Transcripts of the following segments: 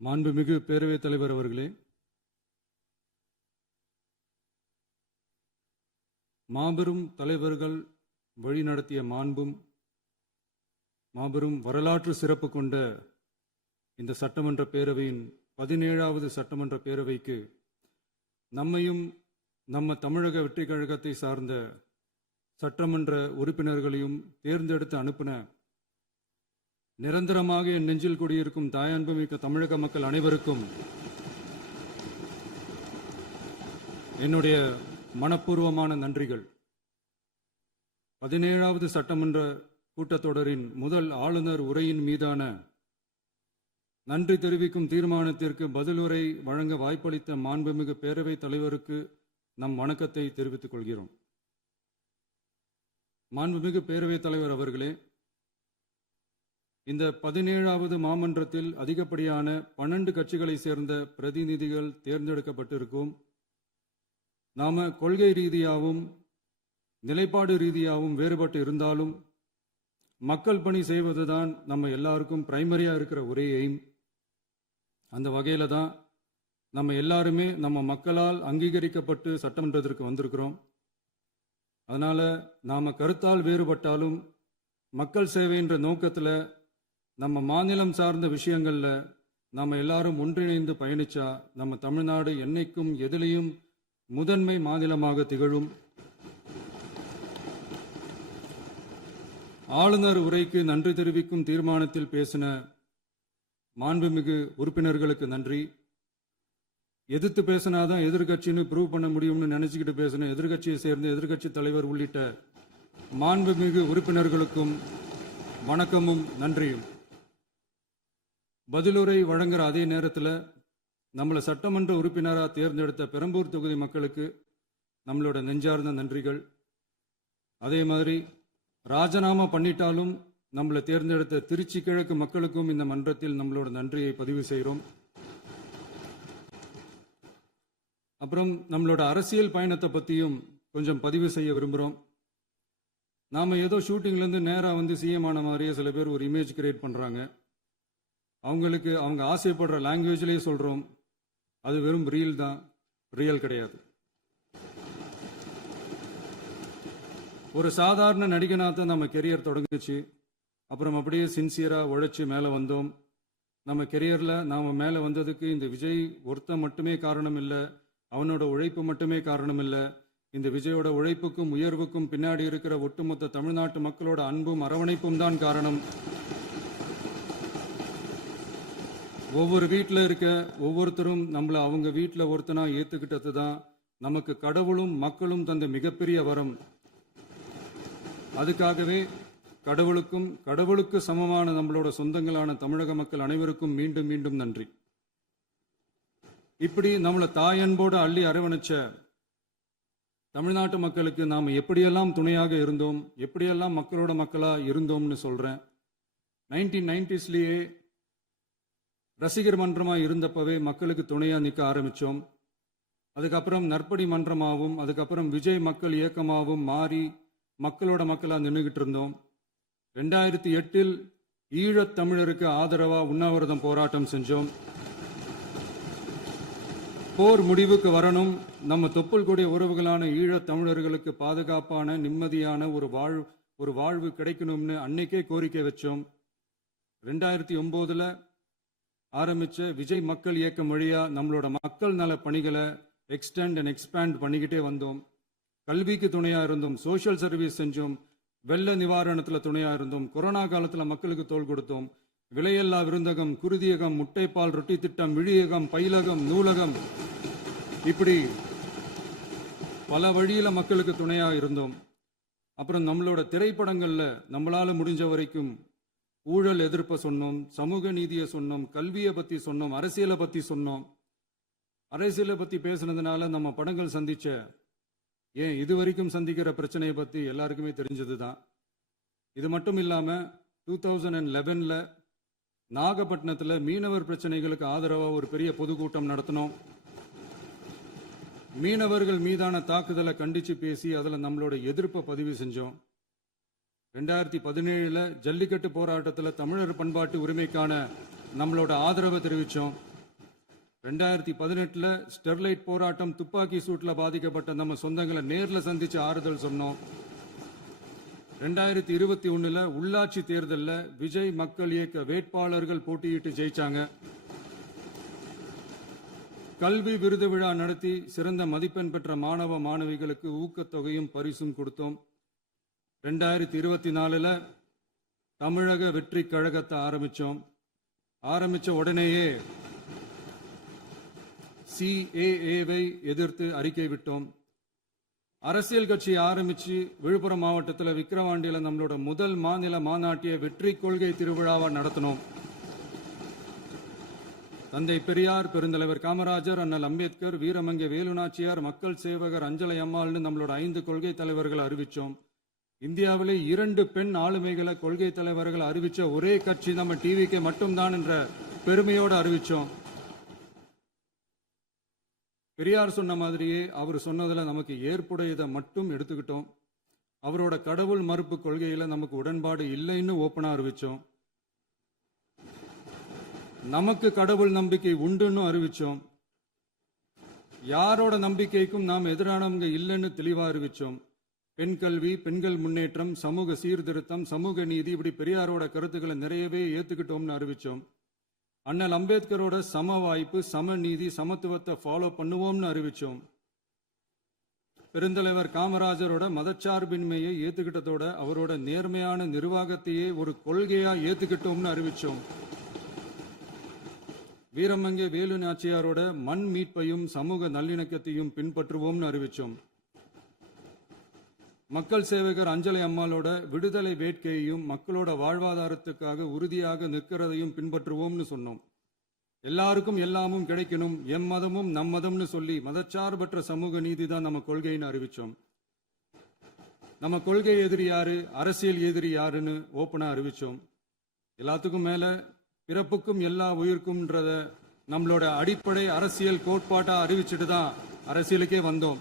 மாண்புமிகு பேரவைத் தலைவர் அவர்களே, மாபெரும் தலைவர்கள் வழிநடத்திய மாண்பும் மாபெரும் வரலாற்று சிறப்பு கொண்ட இந்த சட்டமன்ற பேரவையின் 17வது சட்டமன்ற பேரவைக்கு நம்மையும் நம்ம தமிழக வெற்றி கழகத்தை சார்ந்த சட்டமன்ற உறுப்பினர்களையும் தேர்ந்தெடுத்து அனுப்பின நிரந்தரமாக என் நெஞ்சில் குடியிருக்கும் தாயன்புமிக்க தமிழக மக்கள் அனைவருக்கும் என்னுடைய மனப்பூர்வமான நன்றிகள். 17வது சட்டமன்ற கூட்டத்தொடரின் முதல் ஆளுநர் உரையின் மீதான நன்றி தெரிவிக்கும் தீர்மானத்திற்கு பதிலுரை வழங்க வாய்ப்பளித்த மாண்புமிகு பேரவைத் தலைவருக்கு நம் வணக்கத்தை தெரிவித்துக் கொள்கிறோம். மாண்புமிகு பேரவைத் தலைவர் அவர்களே, இந்த 17வது மாமன்றத்தில் அதிகப்படியான 12 கட்சிகளை சேர்ந்த பிரதிநிதிகள் தேர்ந்தெடுக்கப்பட்டிருக்கும். நாம கொள்கை ரீதியாகவும் நிலைப்பாடு ரீதியாகவும் வேறுபட்டு இருந்தாலும் மக்கள் பணி செய்வதுதான் நம்ம எல்லாருக்கும் பிரைமரியா இருக்கிற ஒரே எய்ம். அந்த வகையில தான் நம்ம எல்லாருமே நம்ம மக்களால் அங்கீகரிக்கப்பட்டு சட்டமன்றத்திற்கு வந்திருக்கிறோம். அதனால நாம கருத்தால் வேறுபட்டாலும் மக்கள் சேவை என்ற நோக்கத்தில் நம்ம மாநிலம் சார்ந்த விஷயங்கள்ல நாம எல்லாரும் ஒன்றிணைந்து பயணிச்சா நம்ம தமிழ்நாடு என்னைக்கும் எதிலையும் முதன்மை மாநிலமாக திகழும். ஆளுநர் உரைக்கு நன்றி தெரிவிக்கும் தீர்மானத்தில் பேசின மாண்புமிகு உறுப்பினர்களுக்கு நன்றி. எதிர்த்து பேசினாதான் எதிர்கட்சின்னு ப்ரூவ் பண்ண முடியும்னு நினைச்சுக்கிட்டு பேசின எதிர்கட்சியை சேர்ந்த எதிர்கட்சி தலைவர் உள்ளிட்ட மாண்புமிகு உறுப்பினர்களுக்கும் வணக்கமும் நன்றியும். பதிலுரை வழங்குற அதே நேரத்தில் நம்மளை சட்டமன்ற உறுப்பினராக தேர்ந்தெடுத்த பெரம்பூர் தொகுதி மக்களுக்கு நம்மளோட நெஞ்சார்ந்த நன்றிகள். அதே மாதிரி ராஜினாமா பண்ணிட்டாலும் நம்மளை தேர்ந்தெடுத்த திருச்சி கிழக்கு மக்களுக்கும் இந்த மன்றத்தில் நம்மளோட நன்றியை பதிவு செய்கிறோம். அப்புறம் நம்மளோட அரசியல் பயணத்தை பற்றியும் கொஞ்சம் பதிவு செய்ய விரும்புகிறோம். நாம் ஏதோ ஷூட்டிங்லேருந்து நேராக வந்து சிஎம் ஆன மாதிரியே சில பேர் ஒரு இமேஜ் கிரியேட் பண்ணுறாங்க. அவங்களுக்கு அவங்க ஆசைப்படுற லாங்குவேஜ்லேயே சொல்கிறோம், அது வெறும் ரீல் தான், ரியல் கிடையாது. ஒரு சாதாரண நடிகனாக தான் நம்ம கெரியர் தொடங்குச்சு. அப்புறம் அப்படியே சின்சியராக உழைச்சி மேலே வந்தோம். நம்ம கெரியரில் நாம் மேலே வந்ததுக்கு இந்த விஜய் ஒருத்தன் மட்டுமே காரணம் இல்லை, அவனோட உழைப்பு மட்டுமே காரணம் இல்லை. இந்த விஜயோட உழைப்புக்கும் உயர்வுக்கும் பின்னாடி இருக்கிற ஒட்டுமொத்த தமிழ்நாட்டு மக்களோட அன்பும் அரவணைப்பும் தான் காரணம். ஒவ்வொரு வீட்டில் இருக்க ஒவ்வொருத்தரும் நம்மளை அவங்க வீட்டில் ஒருத்தனா ஏற்றுக்கிட்டது தான் நமக்கு கடவுளும் மக்களும் தந்த மிகப்பெரிய வரம். அதுக்காகவே கடவுளுக்கு சமமான நம்மளோட சொந்தங்களான தமிழக மக்கள் அனைவருக்கும் மீண்டும் மீண்டும் நன்றி. இப்படி நம்மளை தாயன்போடு அள்ளி அரவணைச்ச தமிழ்நாட்டு மக்களுக்கு நாம் எப்படியெல்லாம் துணையாக இருந்தோம், எப்படியெல்லாம் மக்களோட மக்களா இருந்தோம்னு சொல்றேன். 1990ஸ்லயே ரசிகர் மன்றமா இருந்தப்பவே மக்களுக்கு துணையா நிற்க ஆரம்பிச்சோம். அதுக்கப்புறம் நற்படி மன்றமாகவும் அதுக்கப்புறம் விஜய் மக்கள் இயக்கமாகவும் மாறி மக்களோட மக்களா நின்றுகிட்டு இருந்தோம். 2008 ஈழத் தமிழருக்கு ஆதரவா உண்ணாவிரதம் போராட்டம் செஞ்சோம். போர் முடிவுக்கு வரணும், நம்ம தொப்புள் கூடிய உறவுகளான ஈழத் தமிழர்களுக்கு பாதுகாப்பான நிம்மதியான ஒரு வாழ்வு கிடைக்கணும்னு அன்னைக்கே கோரிக்கை வச்சோம். 2009 ஆரம்பிச்ச விஜய் மக்கள் இயக்கம் வழியா நம்மளோட மக்கள் நல பணிகளை எக்ஸ்டெண்ட் அண்ட் எக்ஸ்பேண்ட் பண்ணிக்கிட்டே வந்தோம். கல்விக்கு துணையா இருந்தோம், சோஷியல் சர்வீஸ் செஞ்சோம், வெள்ள நிவாரணத்தில் துணையா இருந்தோம், கொரோனா காலத்தில் மக்களுக்கு தோள் கொடுத்தோம். விலையில்லா விருந்தகம், குருதியகம், முட்டைப்பால் ரொட்டி திட்டம், விழியகம், பயிலகம், நூலகம், இப்படி பல வழியில மக்களுக்கு துணையா இருந்தோம். அப்புறம் நம்மளோட திரைப்படங்கள்ல நம்மளால முடிஞ்ச வரைக்கும் ஊழல் எதிர்ப்பை சொன்னோம், சமூக நீதியை சொன்னோம், கல்வியை பத்தி சொன்னோம், அரசியலை பத்தி சொன்னோம். அரசியலை பத்தி பேசுனதுனால நம்ம படங்கள் சந்திச்ச இது வரைக்கும் சந்திக்கிற பிரச்சனையை பத்தி எல்லாருக்குமே தெரிஞ்சதுதான். இது மட்டும் இல்லாம 2011 நாகப்பட்டினத்தில் மீனவர் பிரச்சனைகளுக்கு ஆதரவாக ஒரு பெரிய பொதுக்கூட்டம் நடத்தினோம். மீனவர்கள் மீதான தாக்குதலை கண்டிச்சு பேசி அதில் நம்மளோட எதிர்ப்பை பதிவு செஞ்சோம். 2017 ஜல்லிக்கட்டு போராட்டத்தில் தமிழர் பண்பாட்டு உரிமைக்கான நம்மளோட ஆதரவை தெரிவித்தோம். 2018 ஸ்டெர்லைட் போராட்டம் துப்பாக்கி சூட்ல பாதிக்கப்பட்ட நம்ம சொந்தங்களை நேர்ல சந்திச்சு ஆறுதல் சொன்னோம். 2021 உள்ளாட்சி தேர்தலில் விஜய் மக்கள் இயக்க வேட்பாளர்கள் போட்டியிட்டு ஜெயிச்சாங்க. கல்வி விருது விழா நடத்தி சிறந்த மதிப்பெண் பெற்ற மாணவ மாணவிகளுக்கு ஊக்கத்தொகையும் பரிசும் கொடுத்தோம். 2024 தமிழக வெற்றி கழகத்தை ஆரம்பிச்ச உடனேயே CAA-வை எதிர்த்து அறிக்கை விட்டோம். அரசியல் கட்சி ஆரம்பிச்சு விழுப்புரம் மாவட்டத்தில் விக்கிரவாண்டியில் நம்மளோட முதல் மாநில மாநாட்டிய வெற்றி கொள்கை திருவிழாவை நடத்தினோம். தந்தை பெரியார், பெருந்தலைவர் காமராஜர், அண்ணல் அம்பேத்கர், வீரமங்கை வேலுநாச்சியார், மக்கள் சேவகர் அஞ்சலை அம்மாள்னு நம்மளோட 5 கொள்கை தலைவர்களை அறிவிச்சோம். இந்தியாவிலே 2 பெண் ஆளுமைகளை கொள்கை தலைவர்கள் அறிவிச்ச ஒரே கட்சி நம்ம டிவிக்கு மட்டும்தான் என்ற பெருமையோடு அறிவிச்சோம். பெரியார் சொன்ன மாதிரியே அவர் சொன்னதுல நமக்கு ஏற்புடையதை மட்டும் எடுத்துக்கிட்டோம். அவரோட கடவுள் மறுப்பு கொள்கையில நமக்கு உடன்பாடு இல்லைன்னு ஓப்பனா அறிவிச்சோம். நமக்கு கடவுள் நம்பிக்கை உண்டுன்னு அறிவிச்சோம். யாரோட நம்பிக்கைக்கும் நாம் எதிரானவங்க இல்லைன்னு தெளிவா அறிவிச்சோம். பெண் கல்வி, பெண்கள் முன்னேற்றம், சமூக சீர்திருத்தம், சமூக நீதி, இப்படி பெரியாரோட கருத்துக்களை நிறையவே ஏத்துக்கிட்டோம்னு அறிவிச்சோம். அண்ணல் அம்பேத்கரோட சம வாய்ப்பு, சம நீதி, சமத்துவத்தை ஃபாலோ பண்ணுவோம்னு அறிவிச்சோம். பெருந்தலைவர் காமராஜரோட மதச்சார்பின்மையை ஏத்துக்கிட்டதோட அவரோட நேர்மையான நிர்வாகத்தையே ஒரு கொள்கையா ஏத்துக்கிட்டோம்னு அறிவிச்சோம். வீரமங்கை வேலு நாச்சியாரோட மண் மீட்பையும் சமூக நல்லிணக்கத்தையும் பின்பற்றுவோம்னு அறிவிச்சோம். மக்கள் சேவகர் அஞ்சலை அம்மாளோட விடுதலை வேட்கையையும் மக்களோட வாழ்வாதாரத்துக்காக உறுதியாக நிற்கிறதையும் பின்பற்றுவோம்னு சொன்னோம். எல்லாருக்கும் எல்லாமும் கிடைக்கணும், எம் மதமும் நம் மதம்னு சொல்லி மதச்சார்பற்ற சமூக நீதி தான் நம்ம கொள்கைன்னு அறிவிச்சோம். நம்ம கொள்கை எதிரி யாரு, அரசியல் எதிரி யாருன்னு ஓப்பனா அறிவிச்சோம். எல்லாத்துக்கும் மேல பிறப்புக்கும் எல்லா உயிர்க்கும்ன்றத நம்மளோட அடிப்படை அரசியல் கோட்பாட்டா அறிவிச்சுட்டு தான் அரசியலுக்கே வந்தோம்.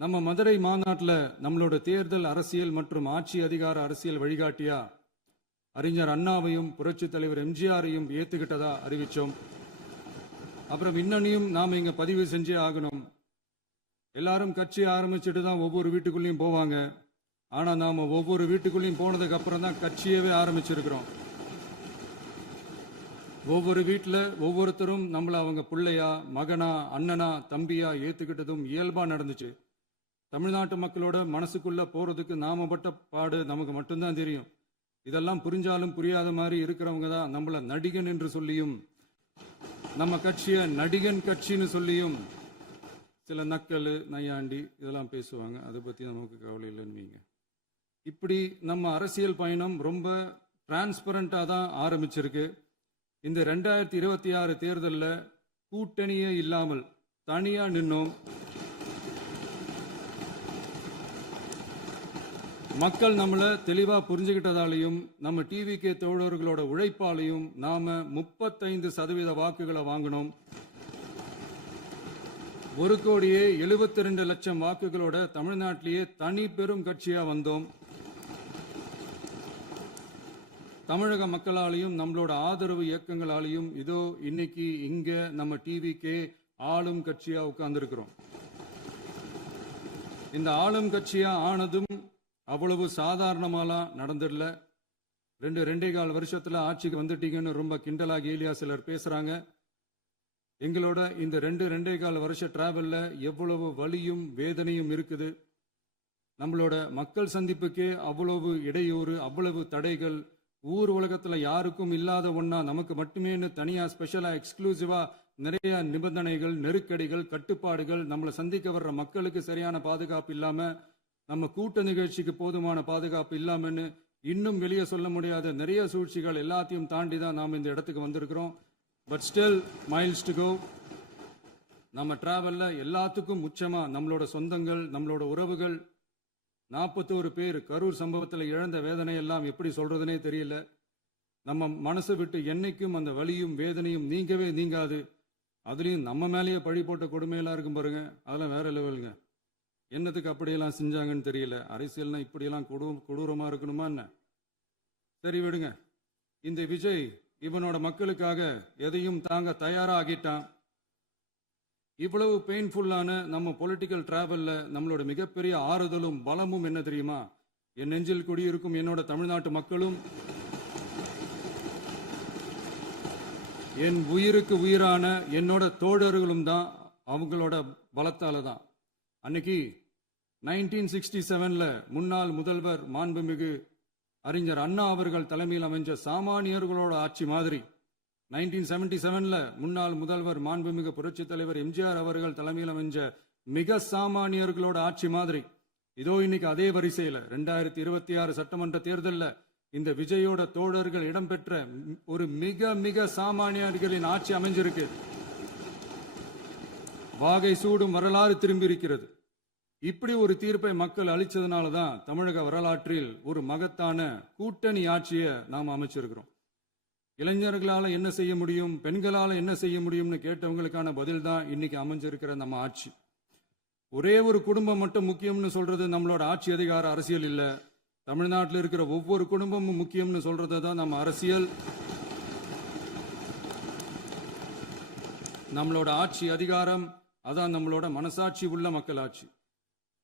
நம்ம மதுரை மாநாட்டில் நம்மளோட தேர்தல் அரசியல் மற்றும் ஆட்சி அதிகார அரசியல் வழிகாட்டியா அறிஞர் அண்ணாவையும் புரட்சி தலைவர் எம்ஜிஆரையும் ஏத்துக்கிட்டதா அறிவிச்சோம். அப்புறம் இன்னனையும் நாம இங்க பதிவு செஞ்சே ஆகணும். எல்லாரும் கட்சி ஆரம்பிச்சுட்டு தான் ஒவ்வொரு வீட்டுக்குள்ளேயும் போவாங்க. ஆனா நாம ஒவ்வொரு வீட்டுக்குள்ளேயும் போனதுக்கு அப்புறம் தான் கட்சியவே ஆரம்பிச்சிருக்கிறோம். ஒவ்வொரு வீட்டில் ஒவ்வொருத்தரும் நம்மள அவங்க பிள்ளையா, மகனா, அண்ணனா, தம்பியா ஏத்துக்கிட்டதும் இயல்பா நடந்துச்சு. தமிழ்நாட்டு மக்களோட மனசுக்குள்ள போறதுக்கு நாம பட்ட பாடு நமக்கு மட்டும்தான் தெரியும். இதெல்லாம் புரிஞ்சாலும் புரியாத மாதிரி இருக்கிறவங்க தான் நம்மள நடிகன் என்று சொல்லியும் நம்ம கட்சிய நடிகன் கட்சின்னு சொல்லியும் சில நக்கல், நையாண்டி இதெல்லாம் பேசுவாங்க. அதை பத்தி நமக்கு கவலை இல்லைன்னு. இப்படி நம்ம அரசியல் பயணம் ரொம்ப டிரான்ஸ்பரண்டா தான் ஆரம்பிச்சிருக்கு. இந்த 2026 தேர்தலில் கூட்டணியே இல்லாமல் தனியா நின்னோம். மக்கள் நம்மளை தெளிவா புரிஞ்சுக்கிட்டதாலையும் நம்ம டிவிகே தோழர்களோட உழைப்பாலையும் நாம 35% வாக்குகளை வாங்கினோம். 1,72,00,000 வாக்குகளோட தமிழ்நாட்டிலேயே தனி பெரும் கட்சியா வந்தோம். தமிழக மக்களாலையும் நம்மளோட ஆதரவு இயக்கங்களாலையும் இதோ இன்னைக்கு இங்க நம்ம டிவிகே ஆளும் கட்சியா உட்கார்ந்துருக்கிறோம். இந்த ஆளும் கட்சியா ஆனதும் அவ்வளவு சாதாரணமாலாம் நடந்துடல. 2.25 வருஷத்துல ஆட்சிக்கு வந்துட்டீங்கன்னு ரொம்ப கிண்டலா கேலியா சிலர் பேசுறாங்க. எங்களோட இந்த 2.25 வருஷ டிராவல்ல எவ்வளவு வலியும் வேதனையும் இருக்குது. நம்மளோட மக்கள் சந்திப்புக்கே அவ்வளவு இடையூறு, அவ்வளவு தடைகள், ஊர் உலகத்துல யாருக்கும் இல்லாத ஒன்னா நமக்கு மட்டுமேன்னு தனியா ஸ்பெஷலா எக்ஸ்க்ளூசிவா நிறைய நிபந்தனைகள், நெருக்கடிகள், கட்டுப்பாடுகள், நம்மளை சந்திக்க வர்ற மக்களுக்கு சரியான பாதுகாப்பு இல்லாம, நம்ம கூட்ட நிகழ்ச்சிக்கு போதுமான பாதுகாப்பு இல்லாமன்னு இன்னும் வெளியே சொல்ல முடியாத நிறைய சூழ்ச்சிகள் எல்லாத்தையும் தாண்டி தான் நாம் இந்த இடத்துக்கு வந்திருக்கிறோம். But still miles to go. நம்ம டிராவல்ல எல்லாத்துக்கும் உச்சமா நம்மளோட சொந்தங்கள், நம்மளோட உறவுகள், 41 பேர் கரூர் சம்பவத்தில் இழந்த வேதனை எல்லாம் எப்படி சொல்றதுனே தெரியல. நம்ம மனசை விட்டு என்னைக்கும் அந்த வலியும் வேதனையும் நீங்கவே நீங்காது. அதுலயும் நம்ம மேலேயே பழி போட்ட கொடுமையெல்லாம் இருக்கும் பாருங்க, அதெல்லாம் வேற லெவலுங்க. என்னத்துக்கு அப்படியெல்லாம் செஞ்சாங்கன்னு தெரியல. அரசியல்னா இப்படியெல்லாம் கொடூரமா இருக்கணுமா என்ன? சரி விடுங்க. இந்த விஜய் இவனோட மக்களுக்காக எதையும் தாங்க தயாராகிட்டான். இவ்வளவு பெயின்ஃபுல்லான நம்ம பொலிட்டிக்கல் டிராவல்ல நம்மளோட மிகப்பெரிய ஆறுதலும் பலமும் என்ன தெரியுமா? என் நெஞ்சில் குடியிருக்கும் என்னோட தமிழ்நாட்டு மக்களும் என் உயிருக்கு உயிரான என்னோட தோழர்களும் தான். அவங்களோட பலத்தால தான். அன்னைக்கு 1967ல முன்னாள் முதல்வர் மாண்புமிகு அறிஞர் அண்ணா அவர்கள் தலைமையில் அமைஞ்ச சாமானியர்களோட ஆட்சி மாதிரி 1977ல முன்னாள் முதல்வர் மாண்புமிகு புரட்சித் தலைவர் எம்ஜிஆர் அவர்கள் தலைமையில் அமைஞ்ச மிக சாமானியர்களோட ஆட்சி மாதிரி இதோ இன்னைக்கு அதே வரிசையில 2026 சட்டமன்ற தேர்தலில் இந்த விஜயோட தோழர்கள் இடம்பெற்ற ஒரு மிக மிக சாமானியர்களின் ஆட்சி அமைஞ்சிருக்கு. வாகை சூடும் வரலாறு திரும்பி இருக்கிறது. இப்படி ஒரு தீர்ப்பை மக்கள் அளிச்சதுனாலதான் தமிழக வரலாற்றில் ஒரு மகத்தான கூட்டணி ஆட்சியை நாம் அமைச்சிருக்கிறோம். இளைஞர்களால என்ன செய்ய முடியும், பெண்களால என்ன செய்ய முடியும்னு கேட்டவங்களுக்கான பதில் தான் இன்னைக்கு அமைஞ்சிருக்கிற நம்ம ஆட்சி. ஒரே ஒரு குடும்பம் மட்டும் முக்கியம்னு சொல்றது நம்மளோட ஆட்சி அதிகார அரசியல் இல்ல. தமிழ்நாட்டில் இருக்கிற ஒவ்வொரு குடும்பமும் முக்கியம்னு சொல்றது தான் நம்ம அரசியல். நம்மளோட ஆட்சி அதிகாரம் அதான் நம்மளோட மனசாட்சி உள்ள மக்களாட்சி.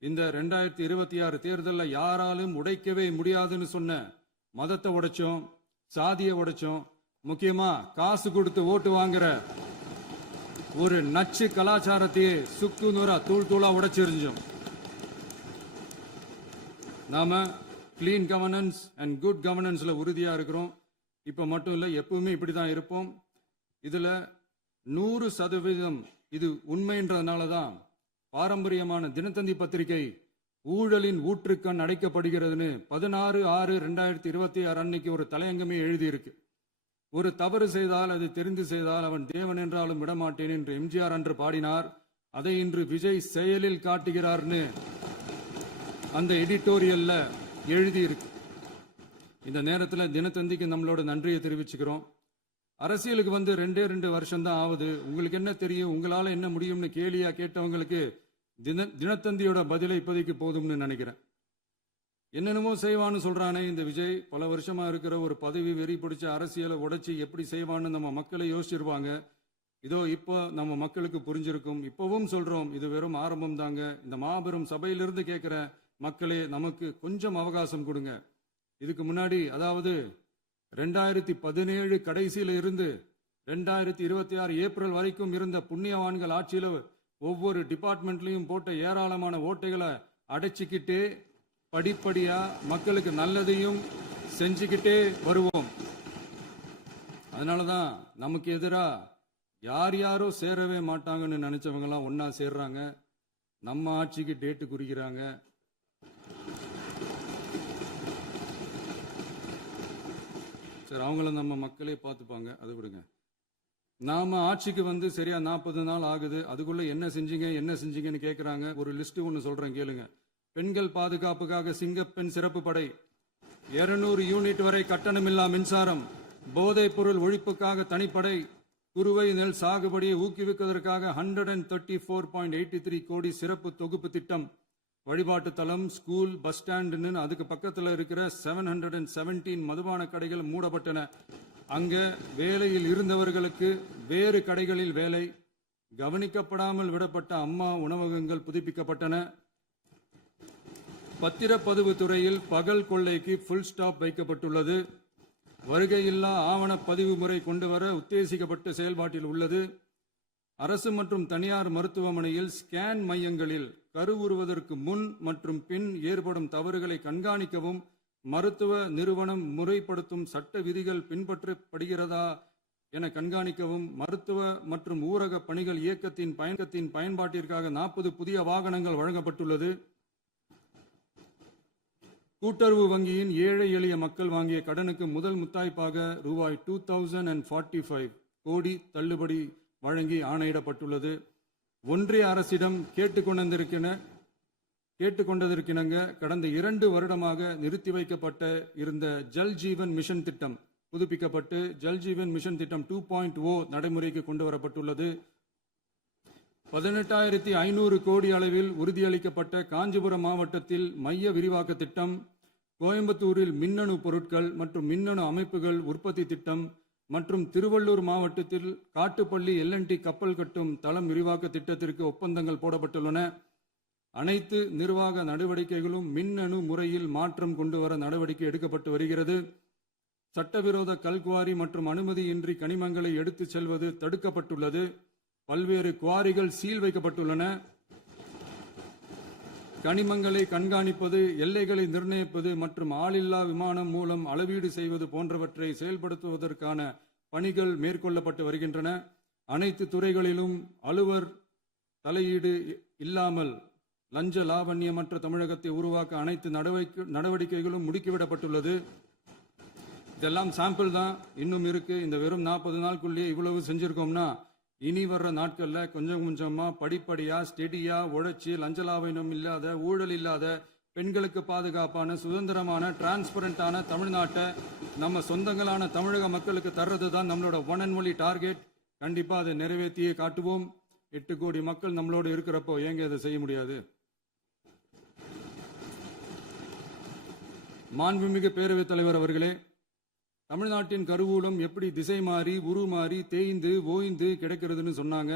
இந்த 2026 தேர்தலில் யாராலும் உடைக்கவே முடியாதுன்னு சொன்ன மதத்தை உடைச்சோம், சாதியை உடைச்சோம், முக்கியமா காசு கொடுத்து ஓட்டு வாங்குற ஒரு நச்சு கலாச்சாரத்தையே சுக்கு நூறா தூள் தூளா உடைச்சிருந்தோம். நாம கிளீன் கவர்னன்ஸ் அண்ட் குட் கவர்னன்ஸ்ல உறுதியா இருக்கிறோம். இப்ப மட்டும் இல்ல, எப்பவுமே இப்படிதான் இருப்போம். இதுல 100% இது உண்மைன்றதுனாலதான் பாரம்பரியமான தினத்தந்தி பத்திரிகை ஊழலின் ஊற்றுக்கண் அடைக்கப்படுகிறதுன்னு 16/6/2026 அன்னைக்கு ஒரு தலையங்கமே எழுதியிருக்கு. ஒரு தவறு செய்தால் அது தெரிந்து செய்தால் அவன் தேவன் என்றாலும் விடமாட்டேன் என்று எம்ஜிஆர் அன்று பாடினார். அதை இன்று விஜய் செயலில் காட்டுகிறார்னு அந்த எடிட்டோரியல்ல எழுதியிருக்கு. இந்த நேரத்தில் தினத்தந்திக்கு நம்மளோட நன்றியை தெரிவிச்சுக்கிறோம். அரசியலுக்கு வந்து 2 வருஷம் தான் ஆகுது. உங்களுக்கு என்ன தெரியும், உங்களால என்ன முடியும்னு கேலியா கேட்டவங்களுக்கு தினத்தந்தியோட பதிலை இப்போதைக்கு போதும்னு நினைக்கிறேன். என்னென்னமோ செய்வான்னு சொல்றானே இந்த விஜய், பல வருஷமா இருக்கிற ஒரு பதவி வெறி பிடிச்ச அரசியலை உடைச்சி எப்படி செய்வான்னு நம்ம மக்களை யோசிச்சிருவாங்க. இதோ இப்போ நம்ம மக்களுக்கு புரிஞ்சிருக்கும். இப்பவும் சொல்றோம், இது வெறும் ஆரம்பம் தாங்க. இந்த மாபெரும் சபையிலிருந்து கேட்கிற மக்களே, நமக்கு கொஞ்சம் அவகாசம் கொடுங்க. இதுக்கு முன்னாடி, அதாவது 2017 கடைசியில இருந்து 2026 ஏப்ரல் வரைக்கும் இருந்த புண்ணியவான்கள் ஆட்சியில ஒவ்வொரு டிபார்ட்மெண்ட்லயும் போட்ட ஏராளமான ஓட்டைகளை அடைச்சிக்கிட்டே படிப்படியா மக்களுக்கு நல்லதையும் செஞ்சுக்கிட்டே வருவோம். அதனாலதான் நமக்கு எதிரா யார் யாரோ சேரவே மாட்டாங்கன்னு நினைச்சவங்க எல்லாம் ஒன்னா சேர்றாங்க. நம்ம ஆட்சிக்கு டேட்டு குறிக்கிறாங்க. சரி, அவங்கள நம்ம மக்களே பார்த்துப்பாங்க, அது விடுங்க. நாம ஆட்சிக்கு வந்து சரியா 40 நாள் ஆகுது. அதுக்குள்ள என்ன செஞ்சீங்கன்னு கேட்கிறாங்க. ஒரு லிஸ்ட் ஒன்று சொல்றேன் கேளுங்க. பெண்கள் பாதுகாப்புக்காக சிங்கப்பெண் சிறப்பு படை, 200 யூனிட் வரை கட்டணமில்லா மின்சாரம், போதைப் பொருள் ஒழிப்புக்காக தனிப்படை, குறுவை நெல் சாகுபடியை ஊக்குவிப்பதற்காக 134.83 கோடி சிறப்பு தொகுப்பு திட்டம், வழிபாட்டு தலம், ஸ்கூல், பஸ் ஸ்டாண்டுன்னு அதுக்கு பக்கத்தில் இருக்கிற 717 மதுபான கடைகள் மூடப்பட்டன. அங்க வேலையில் இருந்தவர்களுக்கு வேறு கடைகளில் வேலை, கவனிக்கப்படாமல் விடப்பட்ட அம்மா உணவகங்கள் புதுப்பிக்கப்பட்டன. பத்திரப்பதிவு துறையில் பகல் கொள்ளைக்கு ஃபுல் ஸ்டாப் வைக்கப்பட்டுள்ளது. வருகையில்லா ஆவண பதிவு முறை கொண்டு வர உத்தேசிக்கப்பட்டு செயல்பாட்டில் உள்ளது. அரசு மற்றும் தனியார் மருத்துவமனையில் ஸ்கேன் மையங்களில் கருவுறுவதற்கு முன் மற்றும் பின் ஏற்படும் தவறுகளை கண்காணிக்கவும், மருத்துவ நிறுவனம் முறைப்படுத்தும் சட்ட விதிகள் பின்பற்றப்படுகிறதா என கண்காணிக்கவும், மருத்துவ மற்றும் ஊரக பணிகள் இயக்கத்தின் பயன்பாட்டிற்காக 40 புதிய வாகனங்கள் வழங்கப்பட்டுள்ளது. கூட்டுறவு வங்கியின் ஏழை எளிய மக்கள் வாங்கிய கடனுக்கு முதல் முத்தாய்ப்பாக ரூபாய் 2045 கோடி தள்ளுபடி வழங்கி ஆணையிடப்பட்டுள்ளது. ஒன்றிய அரசிடம் கேட்டுக்கொண்டதற்கிணங்க கடந்த 2 வருடமாக நிறுத்தி வைக்கப்பட்ட இருந்த ஜல் ஜீவன் மிஷன் திட்டம் புதுப்பிக்கப்பட்டு ஜல் ஜீவன் மிஷன் திட்டம் 2.0 நடைமுறைக்கு கொண்டு வரப்பட்டுள்ளது. 18,500 கோடி அளவில் உறுதியளிக்கப்பட்ட காஞ்சிபுரம் மாவட்டத்தில் மைய விரிவாக்க திட்டம், கோயம்புத்தூரில் மின்னணு பொருட்கள் மற்றும் மின்னணு அமைப்புகள் உற்பத்தி திட்டம், மற்றும் திருவள்ளூர் மாவட்டத்தில் காட்டுப்பள்ளி எல்என்டி கப்பல் கட்டும் தளம் விரிவாக்க திட்டத்திற்கு ஒப்பந்தங்கள் போடப்பட்டுள்ளன. அனைத்து நிர்வாக நடவடிக்கைகளும் மின்னணு முறையில் மாற்றம் கொண்டு வர நடவடிக்கை எடுக்கப்பட்டு வருகிறது. சட்டவிரோத கல்குவாரி மற்றும் அனுமதியின்றி கனிமங்களை எடுத்துச் செல்வது தடுக்கப்பட்டுள்ளது. பல்வேறு குவாரிகள் சீல் வைக்கப்பட்டுள்ளன. கனிமங்களை கண்காணிப்பது, எல்லைகளை நிர்ணயிப்பது மற்றும் ஆளில்லா விமானம் மூலம் அளவீடு செய்வது போன்றவற்றை செயல்படுத்துவதற்கான பணிகள் மேற்கொள்ளப்பட்டு வருகின்றன. அனைத்து துறைகளிலும் அலுவலர் தலையீடு இல்லாமல் லஞ்ச லாவண்யமற்ற தமிழகத்தை உருவாக்க அனைத்து நடவடிக்கைகளும் முடுக்கிவிடப்பட்டுள்ளது. இதெல்லாம் சாம்பிள் தான், இன்னும் இருக்கு. இந்த வெறும் 40 நாளுக்குள்ளேயே இவ்வளவு செஞ்சிருக்கோம்னா இனி வர்ற நாட்கள்ல கொஞ்சம் கொஞ்சமா படிப்படியா ஸ்டெடியா உழைச்சி லஞ்ச லாவண்யம் இல்லாத, ஊழல் இல்லாத, பெண்களுக்கு பாதுகாப்பான, சுதந்திரமான, டிரான்ஸ்பரண்டான தமிழ்நாட்டை நம்ம சொந்தங்களான தமிழக மக்களுக்கு தர்றது தான் நம்மளோட ஒன் அண்ட் ஒன்லி டார்கெட். கண்டிப்பா அதை நிறைவேற்றியே காட்டுவோம். 8 கோடி மக்கள் நம்மளோட இருக்கிறப்போ ஏங்க அதை செய்ய முடியாது? மாண்புமிகு பேரவைத் தலைவர் அவர்களே, தமிழ்நாட்டின் கருவூலம் எப்படி திசை மாறி உருமாறி தேய்ந்து ஓய்ந்து கிடைக்கிறதுன்னு சொன்னாங்க.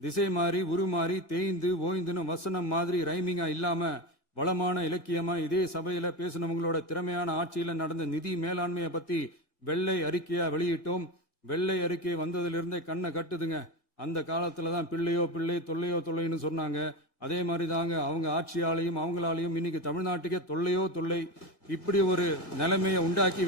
திசை மாறி உருமாறி தேய்ந்து ஓய்ந்துன்னு வசனம் மாதிரி ரைமிங்கா இல்லாம வளமான இலக்கியமா இதே சபையில பேசினவங்களோட திறமையான ஆட்சியில நடந்த நிதி மேலாண்மையை பத்தி வெள்ளை அறிக்கையா வெளியிட்டோம். வெள்ளை அறிக்கை வந்ததிலிருந்தே கண்ணை கட்டுதுங்க. அந்த காலத்துல தான் பிள்ளையோ பிள்ளை, தொல்லையோ தொல்லைன்னு சொன்னாங்க. அதே மாதிரி தாங்க அவங்க ஆட்சியாலையும் அவங்களாலையும் இன்னைக்கு தமிழ்நாட்டுக்கே தொல்லையோ தொல்லை. இப்படி ஒரு நிலைமையை உண்டாக்கி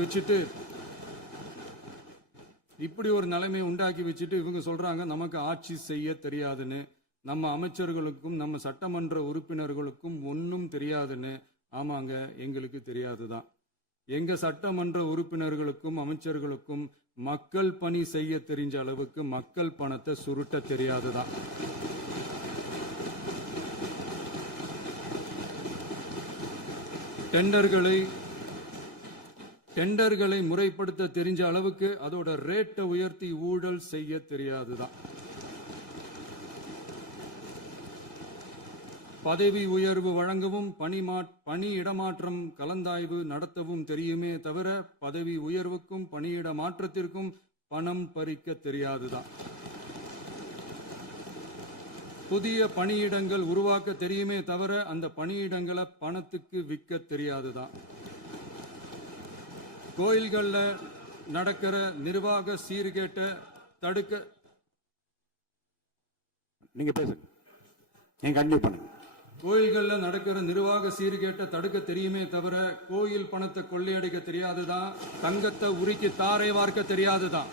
வச்சுட்டு இவங்க சொல்றாங்க நமக்கு ஆட்சி செய்ய தெரியாதுன்னு. நம்ம அமைச்சர்களுக்கும் நம்ம சட்டமன்ற உறுப்பினர்களுக்கும் ஒன்றும் தெரியாதுன்னு. ஆமாங்க, எங்களுக்கு தெரியாதுதான். எங்க சட்டமன்ற உறுப்பினர்களுக்கும் அமைச்சர்களுக்கும் மக்கள் பணி செய்ய தெரிஞ்ச அளவுக்கு மக்கள் பணத்தை சுருட்ட தெரியாதுதான். டெண்டர்களை முறைப்படுத்த தெரிஞ்ச அளவுக்கு அதோட ரேட்டை உயர்த்தி ஊழல் செய்ய தெரியாதுதான். பதவி உயர்வு வழங்கவும் பணி இடமாற்றம் கலந்தாய்வு நடத்தவும் தெரியுமே தவிர பதவி உயர்வுக்கும் பணியிட மாற்றத்திற்கும் பணம் பறிக்க தெரியாதுதான். புதிய பணியிடங்கள் உருவாக்க தெரியுமே தவிர அந்த பணியிடங்களை பணத்துக்கு விற்க தெரியாதுதான். கோயில்கள்ல நடக்கிற நிர்வாக சீர்கேட்டை தடுக்க நீங்க பேசுங்க, நீங்க கண்டினியூ பண்ணுங்க. கோயில்கள்ல நடக்கிற நிர்வாக சீர்கேட்டை தடுக்க தெரியுமே தவிர கோயில் பணத்தை கொள்ளையடிக்க தெரியாதுதான். தங்கத்தை உருக்கி தாரை வார்க்க தெரியாதுதான்.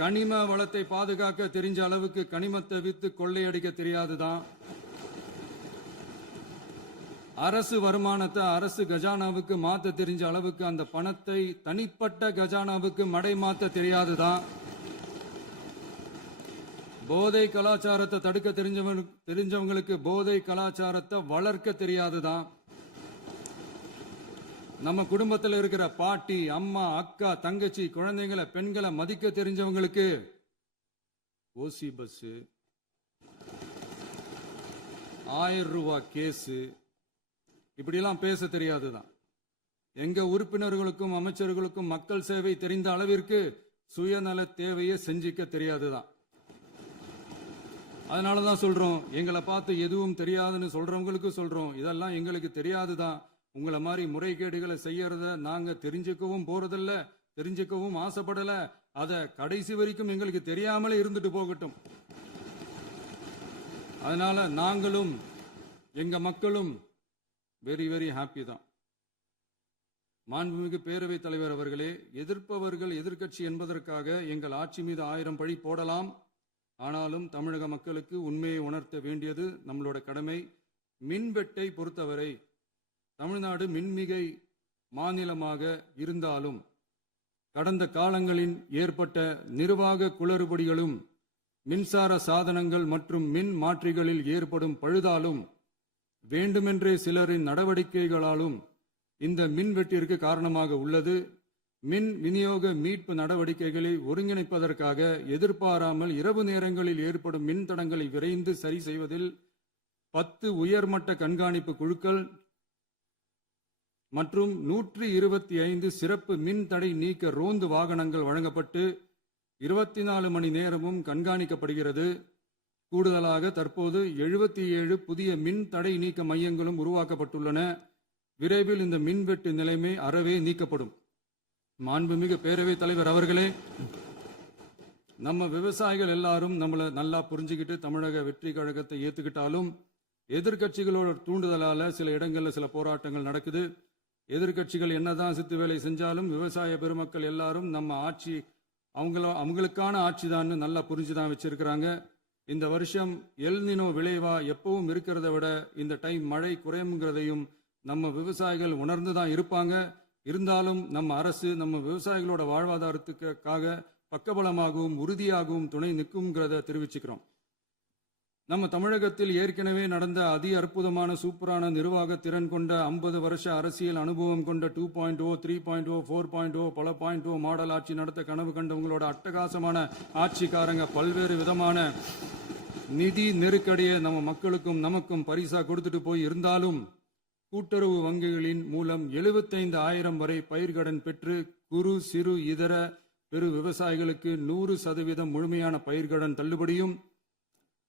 கனிம வளத்தை பாதுகாக்க தெரிஞ்ச அளவுக்கு கனிமத்தை வித்து கொள்ளையடிக்க தெரியாதுதான். அரசு வருமானத்தை அரசு கஜானாவுக்கு மாத்த தெரிஞ்ச அளவுக்கு அந்த பணத்தை தனிப்பட்ட கஜானாவுக்கு மடை மாத்த தெரியாதுதான். போதை கலாச்சாரத்தை தடுக்க தெரிஞ்சவங்களுக்கு போதை கலாச்சாரத்தை வளர்க்க தெரியாதுதான். நம்ம குடும்பத்தில் இருக்கிற பாட்டி, அம்மா, அக்கா, தங்கச்சி, குழந்தைங்களை, பெண்களை மதிக்க தெரிஞ்சவங்களுக்கு ஓசி பஸ், 1000 ரூபாய் கேஸ், இப்படியெல்லாம் பேச தெரியாதுதான். எங்க உறுப்பினர்களுக்கும் அமைச்சர்களுக்கும் மக்கள் சேவை தெரிந்த அளவிற்கு சுயநல தேவையை செஞ்சிக்க தெரியாதுதான். அதனாலதான் சொல்றோம், எங்களை பார்த்து எதுவும் தெரியாதுன்னு சொல்றவங்களுக்கு சொல்றோம், இதெல்லாம் எங்களுக்கு தெரியாதுதான். உங்களை மாதிரி முறைகேடுகளை செய்யறத நாங்க தெரிஞ்சுக்கவும் போறதில்ல, தெரிஞ்சுக்கவும் ஆசைப்படல. அத கடைசி வரைக்கும் எங்களுக்கு தெரியாமலே இருந்துட்டு போகட்டும். அதனால நாங்களும் எங்க மக்களும் வெரி வெரி ஹாப்பி தான். மாண்புமிகு பேரவைத் தலைவர் அவர்களே, எதிர்ப்பவர்கள் எதிர்க்கட்சி என்பதற்காக எங்கள் ஆட்சி மீது 1000 பழி போடலாம். ஆனாலும் தமிழக மக்களுக்கு உண்மையை உணர்த்த வேண்டியது நம்மளோட கடமை. மின்வெட்டை பொறுத்தவரை தமிழ்நாடு மின்மிகை மாநிலமாக இருந்தாலும் கடந்த காலங்களில் ஏற்பட்ட நிர்வாக குளறுபடிகளும் மின்சார சாதனங்கள் மற்றும் மின் மாற்றிகளில் ஏற்படும் பழுதாலும் வேண்டுமென்றே சிலரின் நடவடிக்கைகளாலும் இந்த மின்வெட்டிற்கு காரணமாக உள்ளது. மின் விநியோக மீட்பு நடவடிக்கைகளை ஒருங்கிணைப்பதற்காக எதிர்பாராமல் இரவு நேரங்களில் ஏற்படும் மின் தடங்களை விரைந்து சரி செய்வதில் 10 உயர்மட்ட கண்காணிப்பு குழுக்கள் மற்றும் 125 சிறப்பு மின் தடை நீக்க ரோந்து வாகனங்கள் வழங்கப்பட்டு 24 மணி நேரமும் கண்காணிக்கப்படுகிறது. கூடுதலாக தற்போது 77 புதிய மின் தடை நீக்க மையங்களும் உருவாக்கப்பட்டுள்ளன. விரைவில் இந்த மின்வெட்டு நிலைமை அறவே நீக்கப்படும். மாண்புமிகு பேரவைத் தலைவர் அவர்களே, நம்ம விவசாயிகள் எல்லாரும் நம்மளை நல்லா புரிஞ்சுக்கிட்டு தமிழக வெற்றி கழகத்தை ஏத்துக்கிட்டாலும் எதிர்க்கட்சிகளோட தூண்டுதலால சில இடங்கள்ல சில போராட்டங்கள் நடக்குது. எதிர்க்கட்சிகள் என்னதான் சித்து வேலை செஞ்சாலும் விவசாய பெருமக்கள் எல்லாரும் நம்ம ஆட்சி அவங்களுக்கான ஆட்சி தான் நல்லா புரிஞ்சுதான் வச்சிருக்கிறாங்க. இந்த வருஷம் எல்னினோ விளைவா எப்பவும் இருக்கிறத விட இந்த டைம் மழை குறையுங்கிறதையும் நம்ம விவசாயிகள் உணர்ந்துதான் இருப்பாங்க. இருந்தாலும் நம்ம அரசு நம்ம விவசாயிகளோட வாழ்வாதாரத்துக்காக பக்கபலமாகவும் உறுதியாகவும் துணை நிற்கும்ங்கிறத தெரிவிச்சுக்கிறோம். நம்ம தமிழகத்தில் ஏற்கனவே நடந்த அதி அற்புதமான சூப்பரான நிர்வாக திறன் கொண்ட 50 வருஷ அரசியல் அனுபவம் கொண்ட 2.0, 3.0, 4.0 பல 0.0 மாடல் ஆட்சி நடத்த கனவு கண்டவங்களோட அட்டகாசமான ஆட்சிக்காரங்க பல்வேறு விதமான நிதி நெருக்கடியை நம்ம மக்களுக்கும் நமக்கும் பரிசா கொடுத்துட்டு போய் இருந்தாலும் கூட்டுறவு வங்கிகளின் மூலம் 75,000 வரை பயிர்கடன் பெற்று குறு சிறு இதர பெரு விவசாயிகளுக்கு 100% முழுமையான பயிர்கடன் தள்ளுபடியும்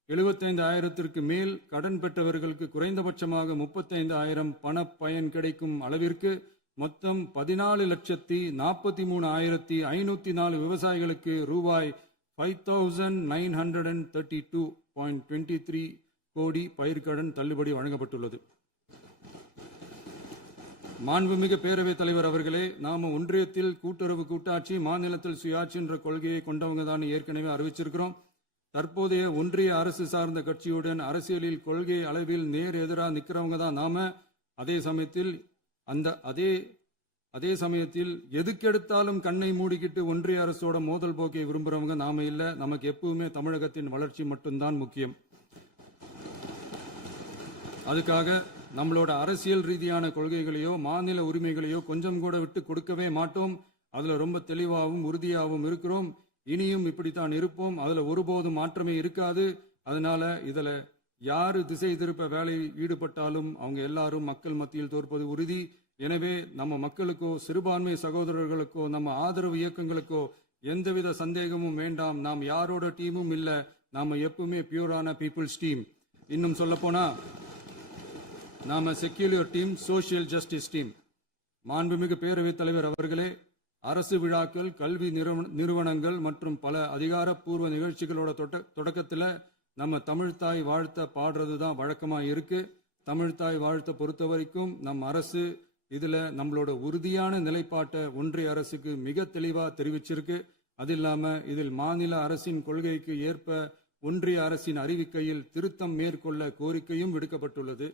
75,000க்கு மேல் கடன் பெற்றவர்களுக்கு குறைந்தபட்சமாக 35,000 பண பயன் கிடைக்கும் அளவிற்கு மொத்தம் 14,43,504 விவசாயிகளுக்கு ரூபாய் 5,932.23 கோடி பயிர்கடன் தள்ளுபடி வழங்கப்பட்டுள்ளது. மாண்புமிகு பேரவைத் தலைவர் அவர்களே, நாம ஒன்றியத்தில் கூட்டுறவு கூட்டாட்சி, மாநிலத்தில் சுயாட்சி என்ற கொள்கையை கொண்டவங்க தான் ஏற்கனவே அறிவிச்சிருக்கிறோம். தற்போதைய ஒன்றிய அரசு சார்ந்த கட்சியுடன் அரசியலில் கொள்கை அளவில் நேர் எதிராக நிற்கிறவங்க தான் நாம. அதே சமயத்தில் எதுக்கெடுத்தாலும் கண்ணை மூடிக்கிட்டு ஒன்றிய அரசோட மோதல் போக்கை விரும்புறவங்க நாம இல்ல. நமக்கு எப்பவுமே தமிழகத்தின் வளர்ச்சி மட்டும்தான் முக்கியம். அதுக்காக நம்மளோட அரசியல் ரீதியான கொள்கைகளையோ மாநில உரிமைகளையோ கொஞ்சம் கூட விட்டு கொடுக்கவே மாட்டோம். அதுல ரொம்ப தெளிவாகவும் உறுதியாகவும் இருக்கிறோம். இனியும் இப்படித்தான் இருப்போம். அதுல ஒருபோதும் மாற்றமே இருக்காது. அதனால இதுல யாரு திசை திருப்ப வேலையில் ஈடுபட்டாலும் அவங்க எல்லாரும் மக்கள் மத்தியில் தோற்பது உறுதி. எனவே நம்ம மக்களுக்கோ சிறுபான்மை சகோதரர்களுக்கோ நம்ம ஆதரவு இயக்கங்களுக்கோ எந்தவித சந்தேகமும் வேண்டாம். நாம் யாரோட டீமும் இல்ல. நாம எப்பவுமே பியூரான பீப்புள்ஸ் டீம். இன்னும் சொல்ல போனா நாம secular team, social justice team. மாண்புமிகு பேரவைத் தலைவர் அவர்களே, அரசு விழாக்கள், கல்வி நிறுவனங்கள் மற்றும் பல அதிகாரப்பூர்வ நிகழ்ச்சிகளோட தொடக்கத்தில் நம்ம தமிழ்தாய் வாழ்த்த பாடுறது தான் வழக்கமா இருக்கு. தமிழ்தாய் வாழ்த்த பொறுத்த வரைக்கும் நம் அரசு இதுல நம்மளோட உறுதியான நிலைப்பாட்டை ஒன்றிய அரசுக்கு மிக தெளிவா தெரிவிச்சிருக்கு. அது இல்லாம இதில் மாநில அரசின் கொள்கைக்கு ஏற்ப ஒன்றிய அரசின் அறிவிக்கையில் திருத்தம் மேற்கொள்ள கோரிக்கையும் விடுக்கப்பட்டுள்ளது.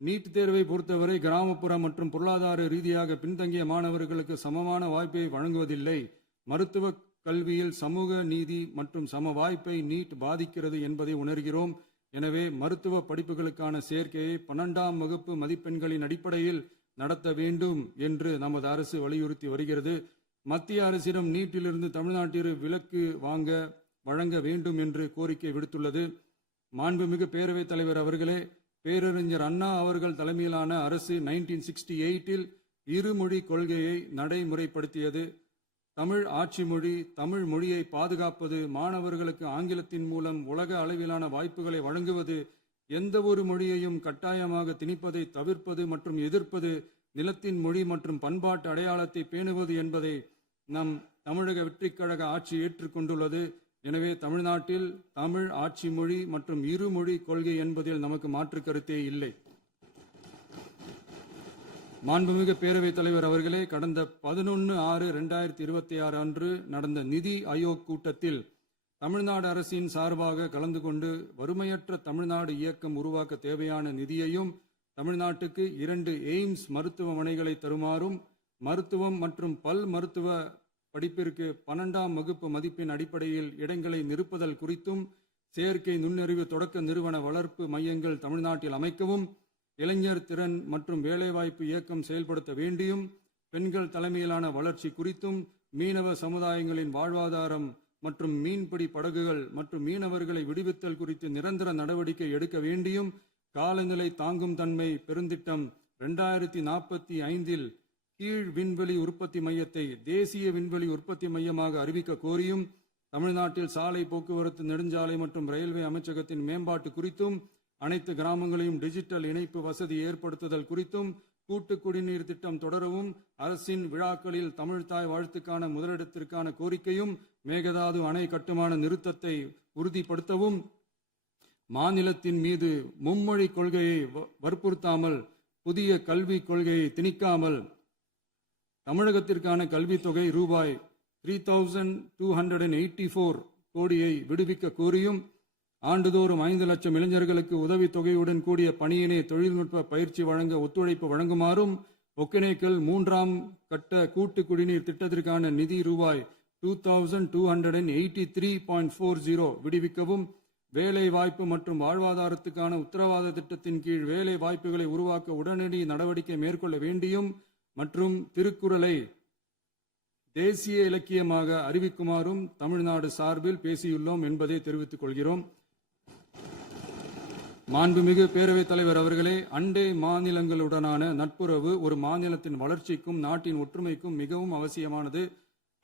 நீட் தேர்வை பொறுத்தவரை கிராமப்புற மற்றும் பொருளாதார ரீதியாக பின்தங்கிய மாணவர்களுக்கு சமமான வாய்ப்பை வழங்குவதில்லை. மருத்துவ கல்வியில் சமூக நீதி மற்றும் சம வாய்ப்பை நீட் பாதிக்கிறது என்பதை உணர்கிறோம். எனவே மருத்துவ படிப்புகளுக்கான சேர்க்கையை 12ஆம் வகுப்பு மதிப்பெண்களின் அடிப்படையில் நடத்த வேண்டும் என்று நமது அரசு வலியுறுத்தி வருகிறது. மத்திய அரசிடம் நீட்டிலிருந்து தமிழ்நாட்டிற்கு விலக்கு வழங்க வேண்டும் என்று கோரிக்கை விடுத்துள்ளது. மாண்புமிகு பேரவைத் தலைவர் அவர்களே, பேரறிஞர் அண்ணா அவர்கள் தலைமையிலான அரசு 1968 இருமொழி கொள்கையை நடைமுறைப்படுத்தியது. தமிழ் ஆட்சி மொழி, தமிழ் மொழியை பாதுகாப்பது, மாணவர்களுக்கு ஆங்கிலத்தின் மூலம் உலக அளவிலான வாய்ப்புகளை வழங்குவது, எந்த ஒரு மொழியையும் கட்டாயமாக திணிப்பதை தவிர்ப்பது மற்றும் எதிர்ப்பது, நிலத்தின் மொழி மற்றும் பண்பாட்டு அடையாளத்தை பேணுவது என்பதை நம் தமிழக வெற்றிக் கழக ஆட்சி ஏற்றுக்கொண்டுள்ளது. எனவே தமிழ்நாட்டில் தமிழ் ஆட்சி மொழி மற்றும் இருமொழி கொள்கை என்பதில் நமக்கு மாற்று கருத்தே இல்லை. மாண்புமிகு பேரவைத் தலைவர் அவர்களே, கடந்த 11/6/2026 அன்று நடந்த நிதி ஆயோக் கூட்டத்தில் தமிழ்நாடு அரசின் சார்பாக கலந்து கொண்டு வறுமையற்ற தமிழ்நாடு இயக்கம் உருவாக்க தேவையான நிதியையும், தமிழ்நாட்டுக்கு 2 எய்ம்ஸ் மருத்துவமனைகளை தருமாறும், மருத்துவம் மற்றும் பல் மருத்துவ படிப்பிற்கு 12ஆம் வகுப்பு மதிப்பெண் அடிப்படையில் இடங்களை நிரப்புதல் குறித்தும், செயற்கை நுண்ணறிவு தொடக்க நிறுவன வளர்ப்பு மையங்கள் தமிழ்நாட்டில் அமைக்கவும், இளைஞர் திறன் மற்றும் வேலைவாய்ப்பு இயக்கம் செயல்படுத்த வேண்டியும், பெண்கள் தலைமையிலான வளர்ச்சி குறித்தும், மீனவ சமுதாயங்களின் வாழ்வாதாரம் மற்றும் மீன்பிடி படகுகள் மற்றும் மீனவர்களை விடுவித்தல் குறித்து நிரந்தர நடவடிக்கை எடுக்க வேண்டியும், காலநிலை தாங்கும் தன்மை பெருந்திட்டம் 2045 கீழ் விண்வெளி உற்பத்தி மையத்தை தேசிய விண்வெளி உற்பத்தி மையமாக அறிவிக்க கோரியும், தமிழ்நாட்டில் சாலை போக்குவரத்து, நெடுஞ்சாலை மற்றும் ரயில்வே அமைச்சகத்தின் மேம்பாட்டு குறித்தும், அனைத்து கிராமங்களையும் டிஜிட்டல் இணைப்பு வசதி ஏற்படுத்துதல் குறித்தும், கூட்டு குடிநீர் திட்டம் தொடரவும், அரசின் விழாக்களில் தமிழ்தாய் வாழ்த்துக்கான முதலிடத்திற்கான கோரிக்கையும், மேகதாது அணை கட்டுமான நிறுத்தத்தை உறுதிப்படுத்தவும், மாநிலத்தின் மீது மும்மொழி கொள்கையை வற்புறுத்தாமல் புதிய கல்விக் கொள்கையை திணிக்காமல் தமிழகத்திற்கான கல்வித்தொகை ரூபாய் 3284 கோடியை விடுவிக்க கோரியும், ஆண்டுதோறும் 5 லட்சம் இளைஞர்களுக்கு உதவித்தொகையுடன் கூடிய பணியினை தொழில்நுட்ப பயிற்சி வழங்க ஒத்துழைப்பு வழங்குமாறும், ஒகேனக்கல் 3ஆம் கட்ட கூட்டு குடிநீர் திட்டத்திற்கான நிதி ரூபாய் 2283.40 விடுவிக்கவும், வேலை வாய்ப்பு மற்றும் வாழ்வாதாரத்துக்கான உத்தரவாத திட்டத்தின் கீழ் வேலை வாய்ப்புகளை உருவாக்க உடனடி நடவடிக்கை மேற்கொள்ள வேண்டியும் மற்றும் திருக்குறளை தேசிய இலக்கியமாக அறிவிக்குமாறும் தமிழ்நாடு சார்பில் பேசியுள்ளோம் என்பதை தெரிவித்துக் கொள்கிறோம். மாண்புமிகு பேரவைத் தலைவர் அவர்களே, அண்டை மாநிலங்களுடனான நட்புறவு ஒரு மாநிலத்தின் வளர்ச்சிக்கும் நாட்டின் ஒற்றுமைக்கும் மிகவும் அவசியமானது.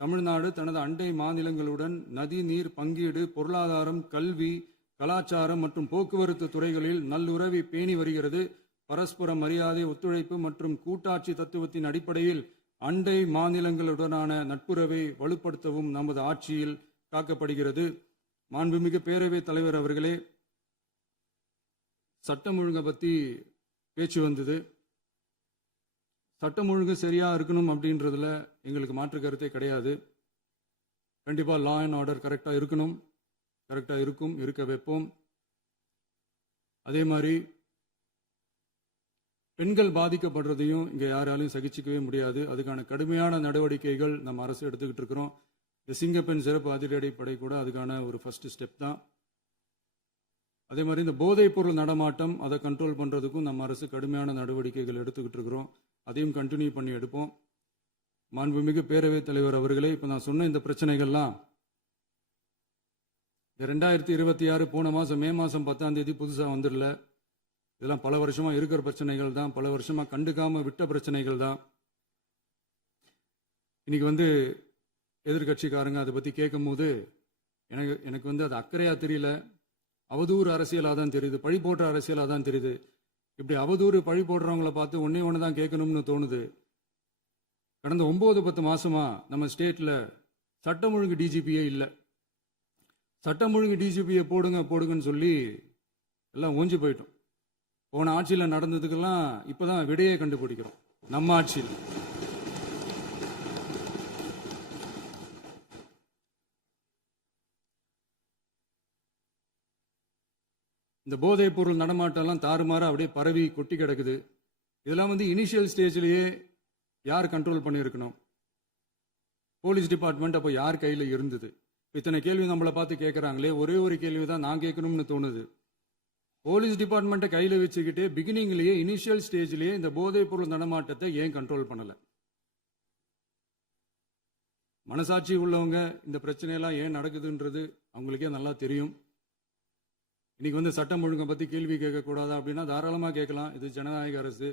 தமிழ்நாடு தனது அண்டை மாநிலங்களுடன் நதி நீர் பங்கீடு, பொருளாதாரம், கல்வி, கலாச்சாரம் மற்றும் போக்குவரத்து துறைகளில் நல்லுறவை பேணி வருகிறது. பரஸ்பர மரியாதை, ஒத்துழைப்பு மற்றும் கூட்டாட்சி தத்துவத்தின் அடிப்படையில் அண்டை மாநிலங்களுடனான நட்புறவை வலுப்படுத்தவும் நமது ஆட்சியில் காக்கப்படுகிறது. மாண்புமிகு பேரவைத் தலைவர் அவர்களே, சட்டம் ஒழுங்கை பற்றி பேச்சு வந்தது. சட்டம் ஒழுங்கு சரியா இருக்கணும் அப்படின்றதுல எங்களுக்கு மாற்று கருத்தே கிடையாது. கண்டிப்பா லா அண்ட் ஆர்டர் கரெக்டா இருக்கணும், கரெக்டா இருக்கும், இருக்க வைப்போம். அதே மாதிரி பெண்கள் பாதிக்கப்படுறதையும் இங்க யாராலையும் சகிச்சிக்கவே முடியாது. அதுக்கான கடுமையான நடவடிக்கைகள் நம்ம அரசு எடுத்துக்கிட்டு இருக்கிறோம். இந்த சிங்கப்பெண் சிறப்பு அதிரடிப்படை கூட அதுக்கான ஒரு ஃபர்ஸ்ட் ஸ்டெப் தான். அதே மாதிரி இந்த போதைப் பொருள் நடமாட்டம், அதை கண்ட்ரோல் பண்றதுக்கும் நம்ம அரசு கடுமையான நடவடிக்கைகள் எடுத்துக்கிட்டு இருக்கிறோம். அதையும் கண்டினியூ பண்ணி எடுப்போம். மாண்புமிகு பேரவைத் தலைவர் அவர்களே, இப்போ நான் சொன்ன இந்த பிரச்சனைகள்லாம் 2026 போன மாதம் மே மாதம் 10ஆம் தேதி புதுசாக வந்துடல. இதெல்லாம் பல வருஷமா இருக்கிற பிரச்சனைகள் தான், பல வருஷமா கண்டுக்காம விட்ட பிரச்சனைகள் தான். இன்னைக்கு எதிர்கட்சிக்காரங்க அதை பற்றி கேட்கும் போது எனக்கு அது அக்கறையா தெரியல, அவதூறு அரசியலாக தான் தெரியுது, பழி போடுற அரசியலாக தான் தெரியுது. இப்படி அவதூறு பழி போடுறவங்களை பார்த்து ஒன்னே ஒன்று தான் கேட்கணும்னு தோணுது. கடந்த 9-10 மாசமா நம்ம ஸ்டேட்ல சட்டம் ஒழுங்கு டிஜிபியே இல்லை. சட்டம் ஒழுங்கு டிஜிபியை போடுங்கன்னு சொல்லி எல்லாம் ஓஞ்சி போயிட்டோம். போன ஆட்சியில் நடந்ததுக்கெல்லாம் இப்பதான் விடையே கண்டுபிடிக்கிறோம் நம்ம ஆட்சியில். இந்த போதைப் பொருள் நடமாட்டம்லாம் தாறுமாற அப்படியே பரவி கொட்டி கிடக்குது. இதெல்லாம் இனிஷியல் ஸ்டேஜ்லயே யார் கண்ட்ரோல் பண்ணியிருக்கணும்? போலீஸ் டிபார்ட்மெண்ட் அப்போ யார் கையில் இருந்தது? இத்தனை கேள்வி நம்மளை பார்த்து கேட்குறாங்களே, ஒரே ஒரு கேள்வி தான் நான் கேட்கணும்னு தோணுது. போலீஸ் டிபார்ட்மெண்ட்டை கையில் வச்சுக்கிட்டு பிகினிங்லேயே இனிஷியல் ஸ்டேஜ்லேயே இந்த போதைப் பொருள் நடமாட்டத்தை ஏன் கண்ட்ரோல் பண்ணலை? மனசாட்சி உள்ளவங்க இந்த பிரச்சனையெல்லாம் ஏன் நடக்குதுன்றது அவங்களுக்கே நல்லா தெரியும். இன்னைக்கு சட்டம் ஒழுங்கை பற்றி கேள்வி கேட்கக்கூடாதா அப்படின்னா தாராளமாக கேட்கலாம். இது ஜனநாயக அரசு,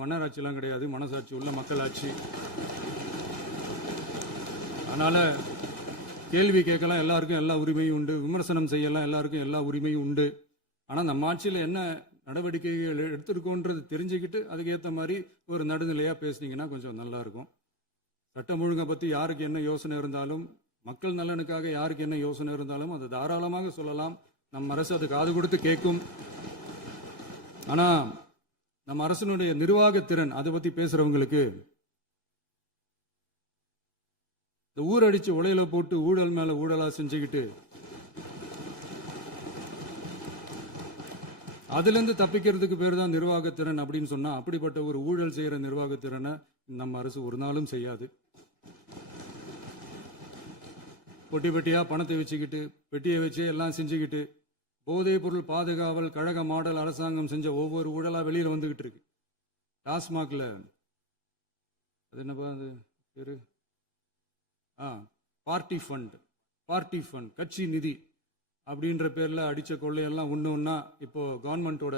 மன்னராட்சியெல்லாம் கிடையாது, மனசாட்சி உள்ள மக்களாட்சி. அதனால கேள்வி கேட்கலாம், எல்லாருக்கும் எல்லா உரிமையும் உண்டு. விமர்சனம் செய்யலாம், எல்லாருக்கும் எல்லா உரிமையும் உண்டு. ஆனால் நம்ம ஆட்சியில் என்ன நடவடிக்கைகள் எடுத்திருக்கோன்றது தெரிஞ்சுக்கிட்டு அதுக்கேற்ற மாதிரி ஒரு நடுநிலையாக பேசுனீங்கன்னா கொஞ்சம் நல்லா இருக்கும். சட்டம் ஒழுங்கை பற்றி யாருக்கு என்ன யோசனை இருந்தாலும், மக்கள் நலனுக்காக யாருக்கு என்ன யோசனை இருந்தாலும் அதை தாராளமாக சொல்லலாம். நம்ம அரசு அது காது கொடுத்து கேட்கும். ஆனால் நம்ம அரசினுடைய நிர்வாகத்திறன் அதை பற்றி பேசுறவங்களுக்கு இந்த ஊரடிச்சு உலையில போட்டு ஊழல் மேல ஊழலா செஞ்சுக்கிட்டு அதுல இருந்து தப்பிக்கிறதுக்கு பேர் தான் நிர்வாகத்திறன் அப்படின்னு சொன்னா, அப்படிப்பட்ட ஒரு ஊழல் செய்யற நிர்வாகத்திறனை நம்ம அரசு ஒரு நாளும் செய்யாது. பொட்டி பெட்டியா பணத்தை வச்சுக்கிட்டு, பெட்டியை வச்சு எல்லாம் செஞ்சுக்கிட்டு, போதைப் பொருள் பாதுகாவல் கழக மாடல் அரசாங்கம் செஞ்ச ஒவ்வொரு ஊழலா வெளியில வந்துகிட்டு இருக்கு. டாஸ்மாக்ல அது என்னப்பா அது பேரு, பார்ட்டி ஃபண்ட் கட்சி நிதி அப்படின்ற பேர்ல அடிச்ச கொள்ளையெல்லாம் ஒண்ணு ஒண்ணா இப்போ கவர்மெண்டோட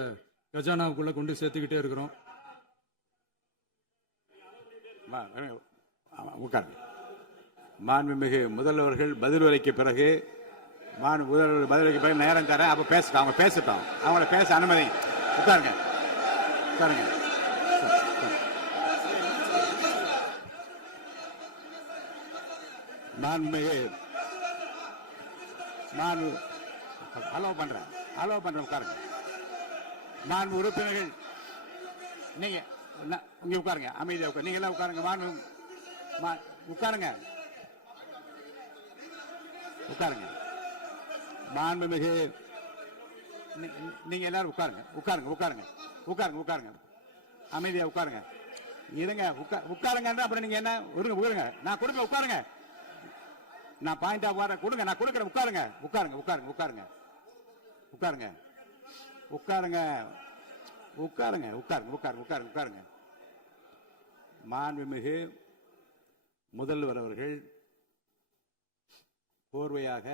கஜானாவுக்குள்ள கொண்டு சேர்த்துக்கிட்டே இருக்கிறோம். உட்காருங்க. மாண்புமிகு முதல்வர்கள் பதில் உரைக்கு பிறகு முதல்வர் பதில் உரைக்கு பிறகு நேரம் தரேன். அப்ப பேசட்டும், அவங்க பேசட்டும், அவங்கள பேச அனுமதி. உட்காருங்க, உட்காருங்க. மாண்புமிகு அலோவ் பண்றேன் உட்காருங்க. மாண்பு உறுப்பினர்கள் நீங்க இங்க உட்காருங்க, அமைதியா உட்காரு. நீங்க எல்லாம் உட்காருங்க. உட்காருங்க, உட்காருங்க. மாண்புமிகு நீங்க எல்லாரும் உட்காருங்க, உட்காருங்க, உட்காருங்க, உட்காருங்க, உட்காருங்க. அமைதியா உட்காருங்க. இருங்க, உட்காருங்க. அப்புறம் நீங்க என்ன உட்காருங்க. நான் கொடுக்க உட்காருங்க. நான் பாயிண்ட் ஆஃப் வார கொடுங்க. நான் கொடுக்குறேன். உட்காருங்க, உட்காருங்க, உட்காருங்க, உட்காருங்க, உட்காருங்க, உட்காருங்க, உட்காருங்க, உட்காருங்க, உட்காருங்க, உட்காருங்க, உட்காருங்க. மாண்புமிகு முதல்வர் அவர்கள் கோர்வையாக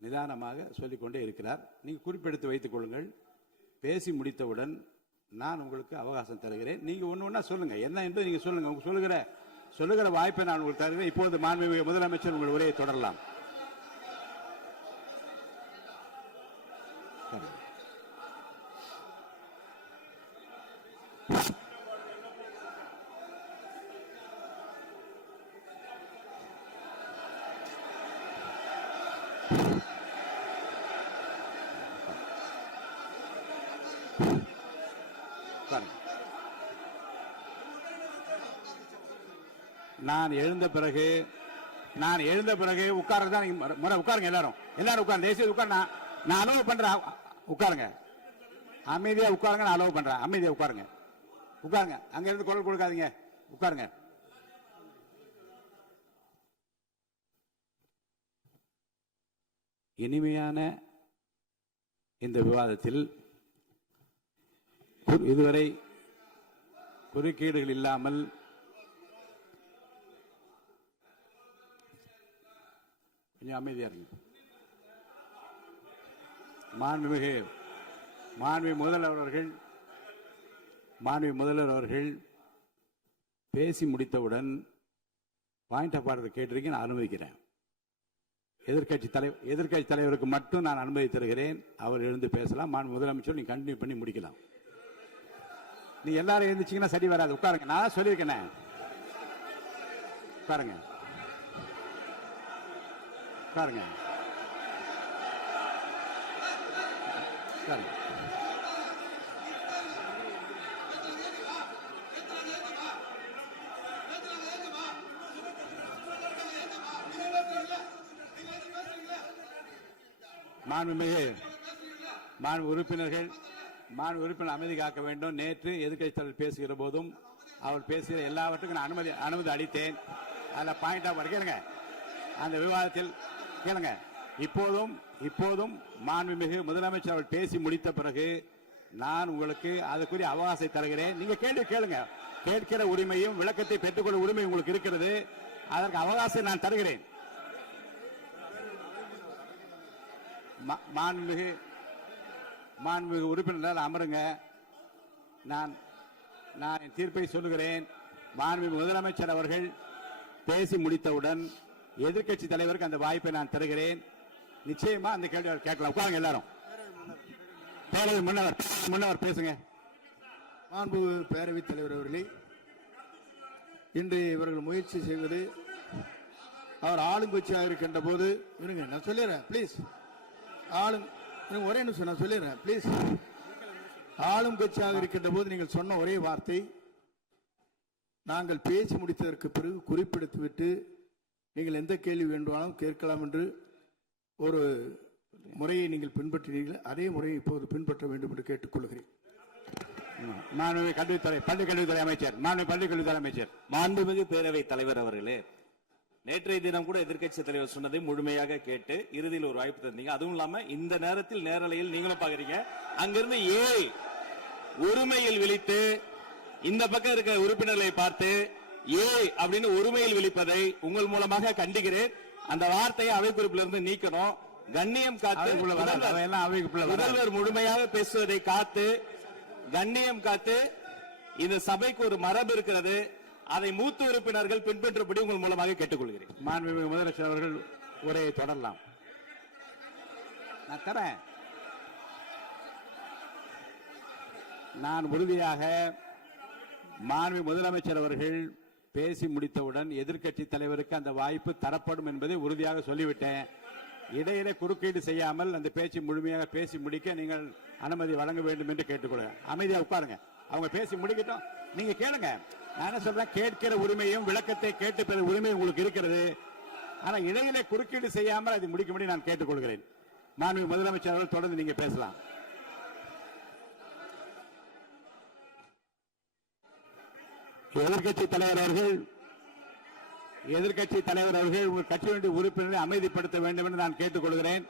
நிதானமாக சொல்லிக்கொண்டே இருக்கிறார். நீங்க குறிப்பெடுத்து வைத்துக் கொள்ளுங்கள். பேசி முடித்தவுடன் நான் உங்களுக்கு அவகாசம் தருகிறேன். நீங்க ஒண்ணு சொல்லுங்க, என்ன என்று நீங்க சொல்லுங்க. உங்க சொல்லுகிற வாய்ப்பை நான் உங்களுக்கு தருகிறேன். இப்போது மாண்புமிகு முதலமைச்சர் உங்கள் உரையை தொடரலாம். நான் எழுந்த பிறகு உட்கார்றதுதான் முறை. உட்காருங்க, எல்லாரும் உட்காருங்க. தேசிய உட்கார். நான் அலோவ் பண்றேன். உட்காருங்க, அமைதியா உட்காருங்க. நான் அலோவ் பண்றேன். அமைதியா உட்காருங்க, உட்காருங்க. அங்க இருந்து குரல் கொடுக்காதீங்க. உட்காருங்க. இனிமையான இந்த விவாதத்தில் இதுவரை குறுக்கீடுகள் இல்லாமல் கொஞ்சம் அமைதியா இருங்க. மாண்புமிகு முதல்வர் அவர்கள் பேசி முடித்தவுடன் பாயிண்ட் ஆஃப் ஆர்டர் கேட்டிருக்கேன். நான் அனுமதிக்கிறேன். எதிர்க்கட்சி தலைவருக்கு மட்டும் நான் அனுமதி தருகிறேன். அவர் எழுந்து பேசலாம். முதலமைச்சர் நீங்க கண்டினியூ பண்ணி முடிக்கலாம். நீ எல்லாரும் எழுந்துச்சீங்கன்னா சரி வராது. உட்காருங்க. நான் சொல்லியிருக்கேன். உட்காருங்க, உட்காருங்க, உட்காருங்க. மாண்பு உறுப்பினர் அமைதி காக்க வேண்டும். நேற்று எதிர்க்கட்சி தலைவர் பேசுகிற போதும் அவர் பேசுகிற எல்லாவற்றுக்கும் நான் அனுமதி அளித்தேன். அதுல பாயிண்ட் ஆஃப் கேளுங்க. அந்த விவாதத்தில் கேளுங்க. இப்போதும் மாண்புமிகு முதலமைச்சர் அவர்கள் பேசி முடித்த பிறகு நான் உங்களுக்கு அதுக்குரிய அவகாசத்தை தருகிறேன். நீங்க கேள்வி கேளுங்க. கேட்கிற உரிமையும் விளக்கத்தை பெற்றுக்கொள்ள உரிமை உங்களுக்கு இருக்கிறது. அதற்கு அவகாசம் நான் தருகிறேன். மாண்புமிகு உறுப்பினர் அமருங்க. நான் என் தீர்ப்பை சொல்லுகிறேன். மாண்புமிகு முதலமைச்சர் அவர்கள் பேசி முடித்தவுடன் எதிர்க்கட்சி தலைவருக்கு அந்த வாய்ப்பை நான் தருகிறேன். நிச்சயமா அந்த கேள்வி கேட்கலாம். உட்காருங்க எல்லாரும். பேரவை முன்னவர் பேசுங்க. மாண்பு பேரவைத் தலைவர் அவர்களே, இன்று இவர்கள் முயற்சி செய்வது அவர் ஆளுங்கட்சியாக இருக்கின்ற போது இருங்க, நான் சொல்லிடுறேன் ப்ளீஸ். ஒரே நிமிஷம் நான் சொல்லிடுறேன் ப்ளீஸ். ஆளும் கட்சியாக இருக்கின்ற போது நீங்கள் சொன்ன ஒரே வார்த்தை, நாங்கள் பேசி முடித்ததற்கு பிறகு குறிப்பிடுத்துவிட்டு நீங்கள் எந்த கேள்வி வேண்டுமானாலும் கேட்கலாம் என்று ஒரு முறையை நீங்கள் பின்பற்றினீர்கள். அதே முறையை இப்போது பின்பற்ற வேண்டும் என்று கேட்டுக்கொள்கிறேன். பள்ளிக்கல்வித்துறை அமைச்சர். மாண்புமிகு பேரவைத் தலைவர் அவர்களே, நேற்றைய தினம் கூட எதிர்க்கட்சி தலைவர் சொன்னதை முழுமையாக கேட்டு இறுதியில் ஒரு வாய்ப்பு தந்தீங்க. அதுவும் இல்லாம இந்த நேரத்தில் நேரலையில் நீங்களும் பாக்குறீங்க. அங்கிருந்து உரிமையில் விழித்து இந்த பக்கம் இருக்க உறுப்பினர்களை பார்த்து அப்படின்னு உரிமையில் விழிப்பதை உங்கள் மூலமாக கண்டிக்கிறேன். அந்த வார்த்தையை அவை குறிப்பிலிருந்து நீக்கணும். கண்ணியம் காத்து முதல்வர் முழுமையாக பேசுவதை காத்து கண்ணியம் காத்து இந்த சபைக்கு ஒரு மரபு இருக்கிறது. அதை மூத்த உறுப்பினர்கள் பின்பற்றபடி உங்கள் மூலமாக கேட்டுக்கொள்கிறேன். மாண்புமிகு முதலமைச்சர் அவர்கள் உரையை தொடரலாம். நான் தரேன். நான் உறுதியாக மாண்புமிகு முதலமைச்சர் அவர்கள் பேசி முடித்தவுடன் எதிர்க்கட்சி தலைவருக்கு அந்த வாய்ப்பு தரப்படும் என்பதை உறுதியாக சொல்லிவிட்டேன். இடையிலே குறுக்கீடு செய்யாமல் அந்த பேச்சு முழுமையாக பேசி முடிக்க நீங்கள் அனுமதி வழங்க வேண்டும் என்று கேட்டுக்கொள்கிறேன். அமைதியா உட்காருங்க. அவங்க பேசி முடிக்கட்டும், நீங்க கேளுங்க. நான் என்ன சொல்றேன், கேட்கிற உரிமையும் விளக்கத்தை கேட்டு பெற உரிமை உங்களுக்கு இருக்கிறது. ஆனா இடையிலே குறுக்கீடு செய்யாமல் அதை முடிக்கும்படி நான் கேட்டுக்கொள்கிறேன். மாண்புமிகு முதலமைச்சர் அவர்கள் தொடர்ந்து நீங்க பேசலாம். எதிர்க்கட்சி தலைவர் அவர்கள் உங்கள் கட்சியினுடைய உறுப்பினரை அமைதிப்படுத்த வேண்டும் என்று நான் கேட்டுக்கொள்கிறேன்.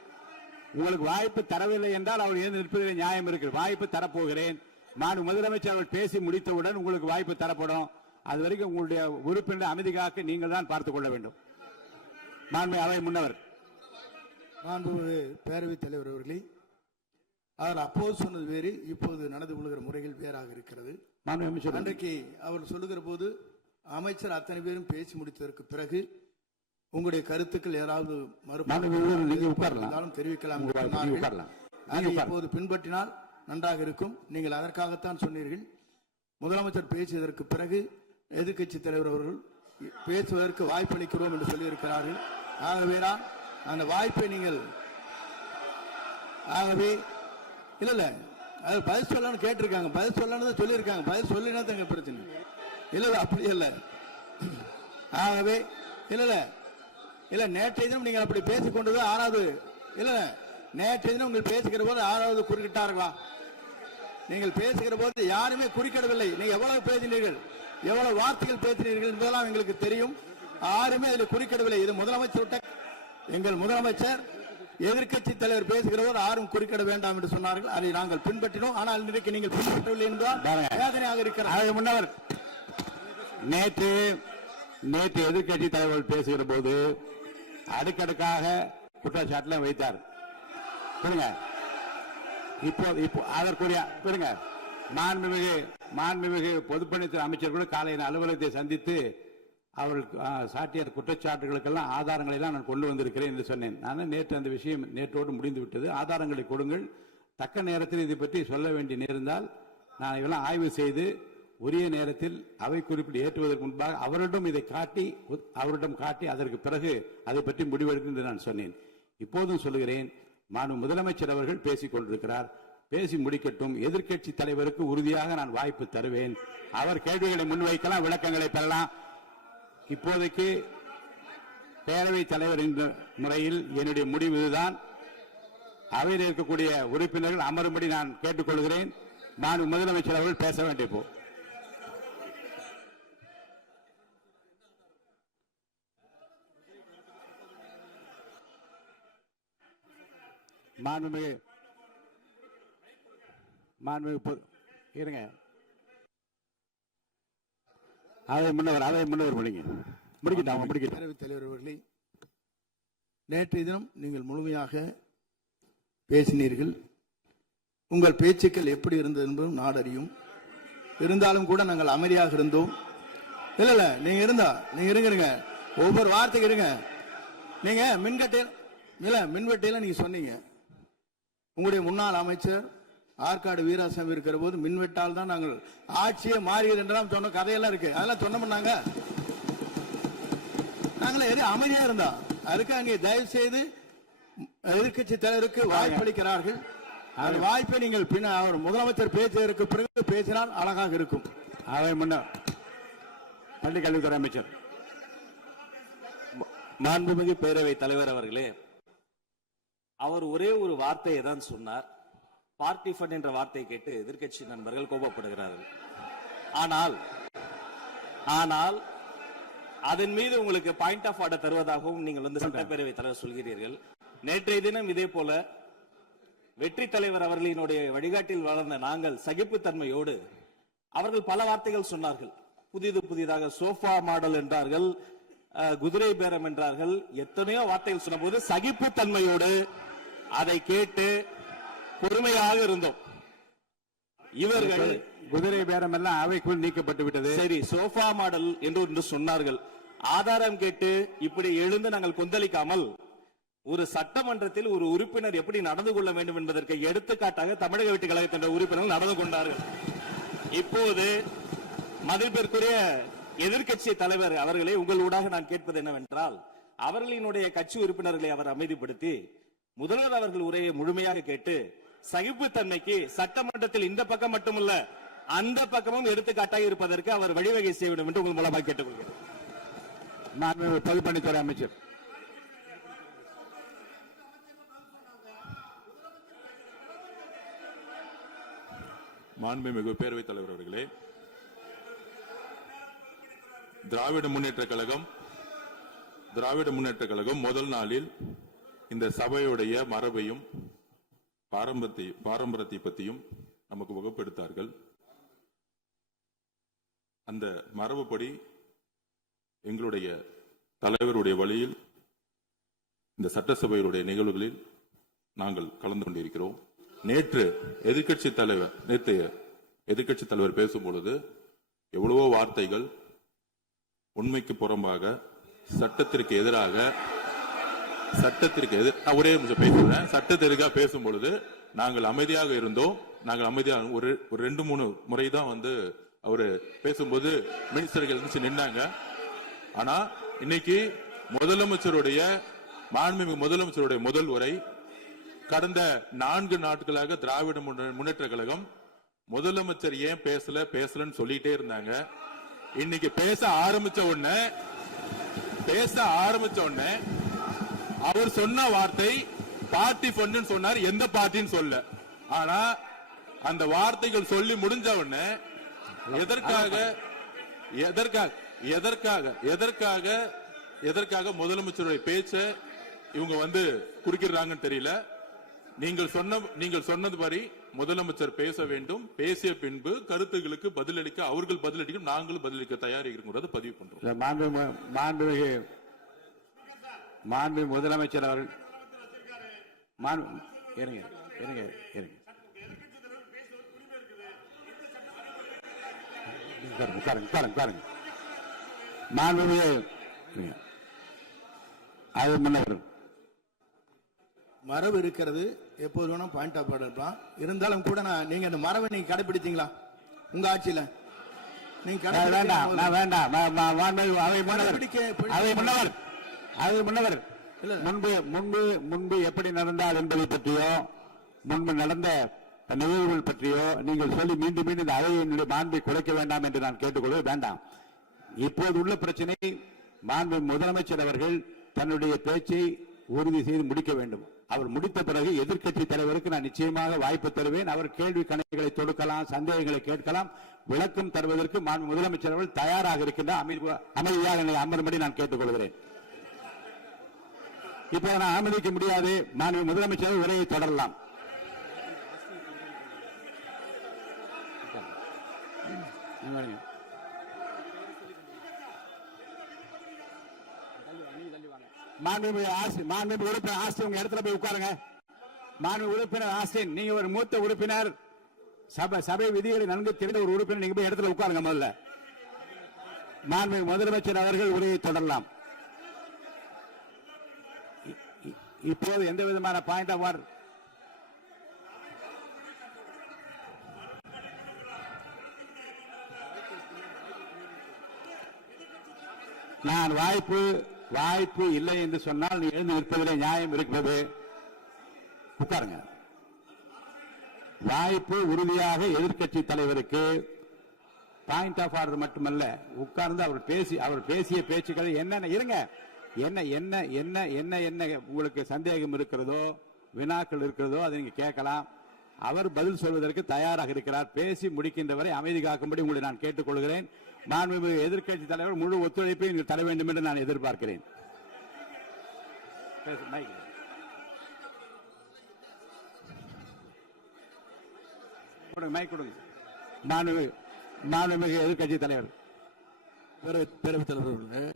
உங்களுக்கு வாய்ப்பு தரவில்லை என்றால் அவர் எழுந்து நிற்பதில் நியாயம் இருக்கு. வாய்ப்பு தரப்போகிறேன். நான் முதலமைச்சர் அவர்கள் பேசி முடித்தவுடன் உங்களுக்கு வாய்ப்பு தரப்படும். அது வரைக்கும் உங்களுடைய உறுப்பினரை அமைதி காக்க நீங்கள் தான் பார்த்துக் கொள்ள வேண்டும். மாண்புமிகு அவை முன்னவர். மாண்புமிகு பேரவைத் தலைவர் அவர்களே, அவர் அப்போது சொன்னது வேறு, இப்போது நடந்து கொள்கிற முறைகள் வேறாக இருக்கிறது. அன்றைக்கு அவர் சொல்லுகிற போது அமைச்சர் அத்தனை பேரும் பேசி முடித்ததற்கு பிறகு உங்களுடைய கருத்துக்கள் ஏதாவது தெரிவிக்கலாம். இப்போது பின்பற்றினால் நன்றாக இருக்கும். நீங்கள் அதற்காகத்தான் சொன்னீர்கள். முதலமைச்சர் பேசியதற்கு பிறகு எதிர்க்கட்சி தலைவர் அவர்கள் பேசுவதற்கு வாய்ப்பளிக்கிறோம் என்று சொல்லியிருக்கிறார்கள். ஆகவேதான் அந்த வாய்ப்பை நீங்கள் இல்ல அது பதில் சொல்லணும்னு கேட்டிருக்காங்க. பதில் சொல்லணும் சொல்லியிருக்காங்க. பதில் சொல்லினா தங்க பிரச்சனை இல்ல. அப்படி இல்ல. ஆகவே இல்ல நேற்றைய தினம் நீங்கள் அப்படி பேசிக்கொண்டது ஆறாவது இல்ல. நேற்றைய தினம் நீங்கள் பேசுகிற போது ஆறாவது குறுக்கிட்டார்களா? நீங்கள் பேசுகிற போது யாருமே குறுக்கிடவில்லை. நீங்க எவ்வளவு பேசினீர்கள், எவ்வளவு வார்த்தைகள் பேசினீர்கள் என்பதெல்லாம் எங்களுக்கு தெரியும். யாருமே அதில் குறுக்கிடவில்லை. இது முதலமைச்சர், எங்கள் முதலமைச்சர் எதிர்க்கட்சி தலைவர் பேசுகிற போது யாரும் குறுக்கிட வேண்டாம் என்று சொன்னார்கள். அதை நாங்கள் பின்பற்றினோம். ஆனால் இன்றைக்கு நீங்கள் பின்பற்றவில்லை என்பதால் வேதனையாக இருக்கிறார். முன்னவர் நேற்று எதிர்க்கட்சி தலைவர் பேசுகிற போது அடுக்கடுக்காக குற்றச்சாட்டுல வைத்தார். இப்போ அதற்குரிய மாண்புமிகு பொதுப்பணித்துறை அமைச்சர்கள் காலையில் அலுவலகத்தை சந்தித்து அவர்கள் சாட்டிய குற்றச்சாட்டுகளுக்கெல்லாம் ஆதாரங்களை எல்லாம் நான் கொண்டு வந்திருக்கிறேன் என்று சொன்னேன். நான் நேற்று அந்த விஷயம் நேற்றோடு முடிந்து விட்டது. ஆதாரங்களை கொடுங்கள். தக்க நேரத்தில் இதை பற்றி சொல்ல வேண்டிய நேர்ந்தால் நான் இதெல்லாம் ஆய்வு செய்து உரிய நேரத்தில் அவை குறிப்பிட்டு ஏற்றுவதற்கு முன்பாக அவரிடம் காட்டி அதற்கு பிறகு அதை பற்றி முடிவெடுக்கும் என்று நான் சொன்னேன். இப்போதும் சொல்லுகிறேன், மாண்புமிகு முதலமைச்சர் அவர்கள் பேசிக் கொண்டிருக்கிறார். பேசி முடிக்கட்டும். எதிர்க்கட்சி தலைவருக்கு உறுதியாக நான் வாய்ப்பு தருவேன். அவர் கேள்விகளை முன்வைக்கலாம், விளக்கங்களை பெறலாம். இப்போதைக்கு பேரவைத் தலைவர் என்ற முறையில் என்னுடைய முடிவு இதுதான். அவையில் இருக்கக்கூடிய உறுப்பினர்கள் அமரும்படி நான் கேட்டுக்கொள்கிறேன். மாண்புமிகு முதலமைச்சர் அவர்கள் பேச வேண்டிய போ மாண்புமிகு இருங்க. அவை முன்னவர் பேரவைத் தலைவர் அவர்களே, நேற்றைய தினம் நீங்கள் முழுமையாக பேசினீர்கள். உங்கள் பேச்சுக்கள் எப்படி இருந்தது என்பதும் நாடறியும். இருந்தாலும் கூட நாங்கள் அமைதியாக இருந்தோம். இல்ல நீங்க இருங்க. ஒவ்வொரு வார்த்தைக்கு இருங்க. நீங்க மின்வெட்டையில நீங்க சொன்னீங்க. உங்களுடைய முன்னாள் அமைச்சர் ஆற்காடு வீராசாமி இருக்கிற போது மின்வெட்டால் தான் நாங்கள் ஆட்சியே மாறியது என்றெல்லாம் சொன்ன கதையெல்லாம் இருக்கு. அதெல்லாம் சொன்னோம்னாங்க. நாங்களே அமைதியா இருந்தோம். அதுக்கு அங்கே தயவு செய்து எதிர்க்கட்சி தலைவருக்கு வாய்ப்பளிக்கிறார்கள். அந்த வாய்ப்பை நீங்கள் அவர் முதலமைச்சர் பேசுவதற்கு பிறகு பேசினால் அழகாக இருக்கும். அவை முன்னர் பள்ளி கல்வித்துறை அமைச்சர். மாண்புமிகு பேரவைத் தலைவர் அவர்களே, அவர் ஒரே ஒரு வார்த்தையை தான் சொன்னார். பார்ட்டி ஃபண்ட் என்ற வார்த்தையை கேட்டு எதிர்க்கட்சி நண்பர்கள் கோபப்படுகிறார்கள். ஆனால் அதன் மீது உங்களுக்கு பாயிண்ட் ஆஃப் ஆர்டர் தருவதாகவும் நீங்கள் சட்டப்பேரவைத் தலைவர் சொல்கிறீர்கள். நேற்றைய தினம் இதே போல வெற்றி தலைவர் அவர்களினுடைய வழிகாட்டில் வளர்ந்த நாங்கள் சகிப்புத்தன்மையோடு அவர்கள் பல வார்த்தைகள் சொன்னார்கள். புதிதாக சோஃபா மாடல் என்றார்கள், குதிரை பேரம் என்றார்கள், எத்தனையோ வார்த்தைகள் சொன்ன போது சகிப்புத்தன்மையோடு அதை கேட்டு பொறுமையாக இருந்தோம். இவர்கள் குதிரை பேரம் எல்லாம் அவைக்குள் நீக்கப்பட்டு விட்டது. சரி, சோஃபா மாடல் என்று ஒன்று சொன்னார்கள். ஆதாரம் கேட்டு இப்படி எழுந்து நாங்கள் கொந்தளிக்காமல் ஒரு சட்டமன்றத்தில் ஒரு உறுப்பினர் எப்படி நடந்து கொள்ள வேண்டும் என்பதற்கு எடுத்துக்காட்டாக தமிழக வெற்றி கழகத்தின் உறுப்பினர்கள் நடந்து கொண்டார்கள். இப்போது மதிப்பிற்குரிய எதிர்க்கட்சி தலைவர் அவர்களே, உங்கள் ஊடாக நான் கேட்பது என்னவென்றால், அவர்களினுடைய கட்சி உறுப்பினர்களை அவர் அமைதிப்படுத்தி முதல்வர் அவர்கள் உரையை முழுமையாக கேட்டு சகிப்புத்தன்மைக்கு சட்டமன்றத்தில் இந்த பக்கம் மட்டுமல்ல அந்த பக்கமும் எடுத்துக்காட்டாக இருப்பதற்கு அவர் வழிவகை செய்ய வேண்டும் என்று உங்கள் மூலமாக கேட்டுக்கொள்கிறேன். மாண்புமிகு பொதுப்பணித்துறை அமைச்சர். மாண்புமிகு பேரவைத் தலைவர் அவர்களே, திராவிட முன்னேற்ற கழகம் முதல் நாளில் இந்த சபையுடைய மரபையும் பாரம்பரியத்தை பற்றியும் நமக்கு வகுப்படுத்தார்கள். அந்த மரபுப்படி எங்களுடைய தலைவருடைய வழியில் இந்த சட்டசபையுடைய நிகழ்வுகளில் நாங்கள் கலந்து கொண்டிருக்கிறோம். நேற்றைய எதிர்க்கட்சி தலைவர் பேசும் பொழுது எவ்வளவோ வார்த்தைகள் உண்மைக்கு புறம்பாக சட்டத்திற்கு எதிராக ஒரே நிமிஷம் பேசுறேன். சட்டத்திற்காக பேசும் பொழுது நாங்கள் அமைதியாக இருந்தோம். ஒரு 2-3 முறை தான் அவரு பேசும்போது மினிஸ்டர்கள் இருந்துச்சு நின்னாங்க. ஆனா இன்னைக்கு மாண்புமிகு முதலமைச்சருடைய முதல் உரை கடந்த 4 நாட்களாக திராவிட முன்னேற்ற கழகம் முதலமைச்சர் ஏன் பேசலன்னு சொல்லிட்டே இருந்தாங்க. இன்னைக்கு பேச ஆரம்பிச்ச உடனே அவர் சொன்ன வார்த்தை பார்ட்டி ஃபண்ட் சொன்னார். எந்த பார்ட்டின்னு சொல்ல. ஆனா அந்த வார்த்தைகள் சொல்லி முடிஞ்ச உடனே எதற்காக முதலமைச்சருடைய பேச்ச இவங்க குறுக்கிறாங்கன்னு தெரியல. நீங்கள் சொன்னதுபடி முதலமைச்சர் பேச வேண்டும். பேசிய பின்பு கருத்துகளுக்கு பதிலளிக்க அவர்கள் பதிலளிக்க நாங்களும் பதிலளிக்க தயாராக இருக்கிறது பதிவு பண்றோம். மாண்பு முதலமைச்சர் அவர்கள் மரபு இருக்கிறது. எப்போது வேணா பாயிண்ட் ஆஃப் ஆர்டர் இருக்கலாம். இருந்தாலும் கூட நீங்க இந்த மரபை நீங்க கடைபிடித்தீங்களா உங்க ஆட்சியில? நீங்க முன்னவர் முன்பு எப்படி நடந்தால் என்பதை பற்றியோ முன்பு நடந்த நிகழ்வுகள் பற்றியோ நீங்கள் சொல்லி மீண்டும் மீண்டும் இந்த அவையினுடைய மாண்பை குறைக்க வேண்டாம் என்று நான் கேட்டுக்கொள்வது வேண்டாம். இப்போது உள்ள பிரச்சனை, மாண்பு முதலமைச்சர் அவர்கள் தன்னுடைய பேச்சை உறுதி செய்து முடிக்க வேண்டும். அவர் முடித்த பிறகு எதிர்க்கட்சி தலைவருக்கு நான் நிச்சயமாக வாய்ப்பு தருவேன். அவர் கேள்வி கணைகளை தொடுக்கலாம், சந்தேகங்களை கேட்கலாம். விளக்கம் தருவதற்கு மாண்பு முதலமைச்சர் அவர்கள் தயாராக இருக்கின்றார். அமைதியாக என்னை அமரும்படி நான் கேட்டுக்கொள்கிறேன். இப்ப நான் அனுமதிக்க முடியாது. மாண்பு முதலமைச்சர் உரையை தொடரலாம். மாண்புமிகு உறுப்பினர் ஆஸ்டின் உங்க இடத்துல போய் உட்காருங்க. மாண்புமிகு உறுப்பினர் ஆஸ்டின், நீங்க ஒரு மூத்த உறுப்பினர், சபை விதிகளை நன்கு தெரிந்த ஒரு உறுப்பினர், நீங்க போய் இடத்துல உட்காருங்க. முதல்ல மாண்புமிகு முதலமைச்சர் அவர்கள் உரையை தொடரலாம். இப்போது எந்த விதமான பாயிண்ட் ஆஃப் ஆர்டர் நான் வாய்ப்பு இல்லை என்று சொன்னால் நீ எழுந்து நிற்பதிலே நியாயம் இருக்கிறது. உட்காருங்க. வாய்ப்பு உறுதியாக எதிர்க்கட்சி தலைவருக்கு பாயிண்ட் ஆஃப் ஆர்டர் மட்டுமல்ல, உட்கார்ந்து அவர் பேசிய பேச்சுக்கள் என்னென்ன இருங்க, என்ன உங்களுக்கு சந்தேகம் இருக்கிறதோ, வினாக்கள் இருக்கிறதோ அதை நீங்க கேட்கலாம். அவர் பதில் சொல்வதற்கு தயாராக இருக்கிறார். பேசி முடிக்கின்ற வரை அமைதி காக்கும்படி உங்களை நான் கேட்டுக்கொள்கிறேன். மாண்புமிகு எதிர்க்கட்சி தலைவர் முழு ஒத்துழைப்பை நீங்கள் தர வேண்டும் என்று நான் எதிர்பார்க்கிறேன். மாண்புமிகு எதிர்க்கட்சி தலைவர், பேரவைத் தலைவர்,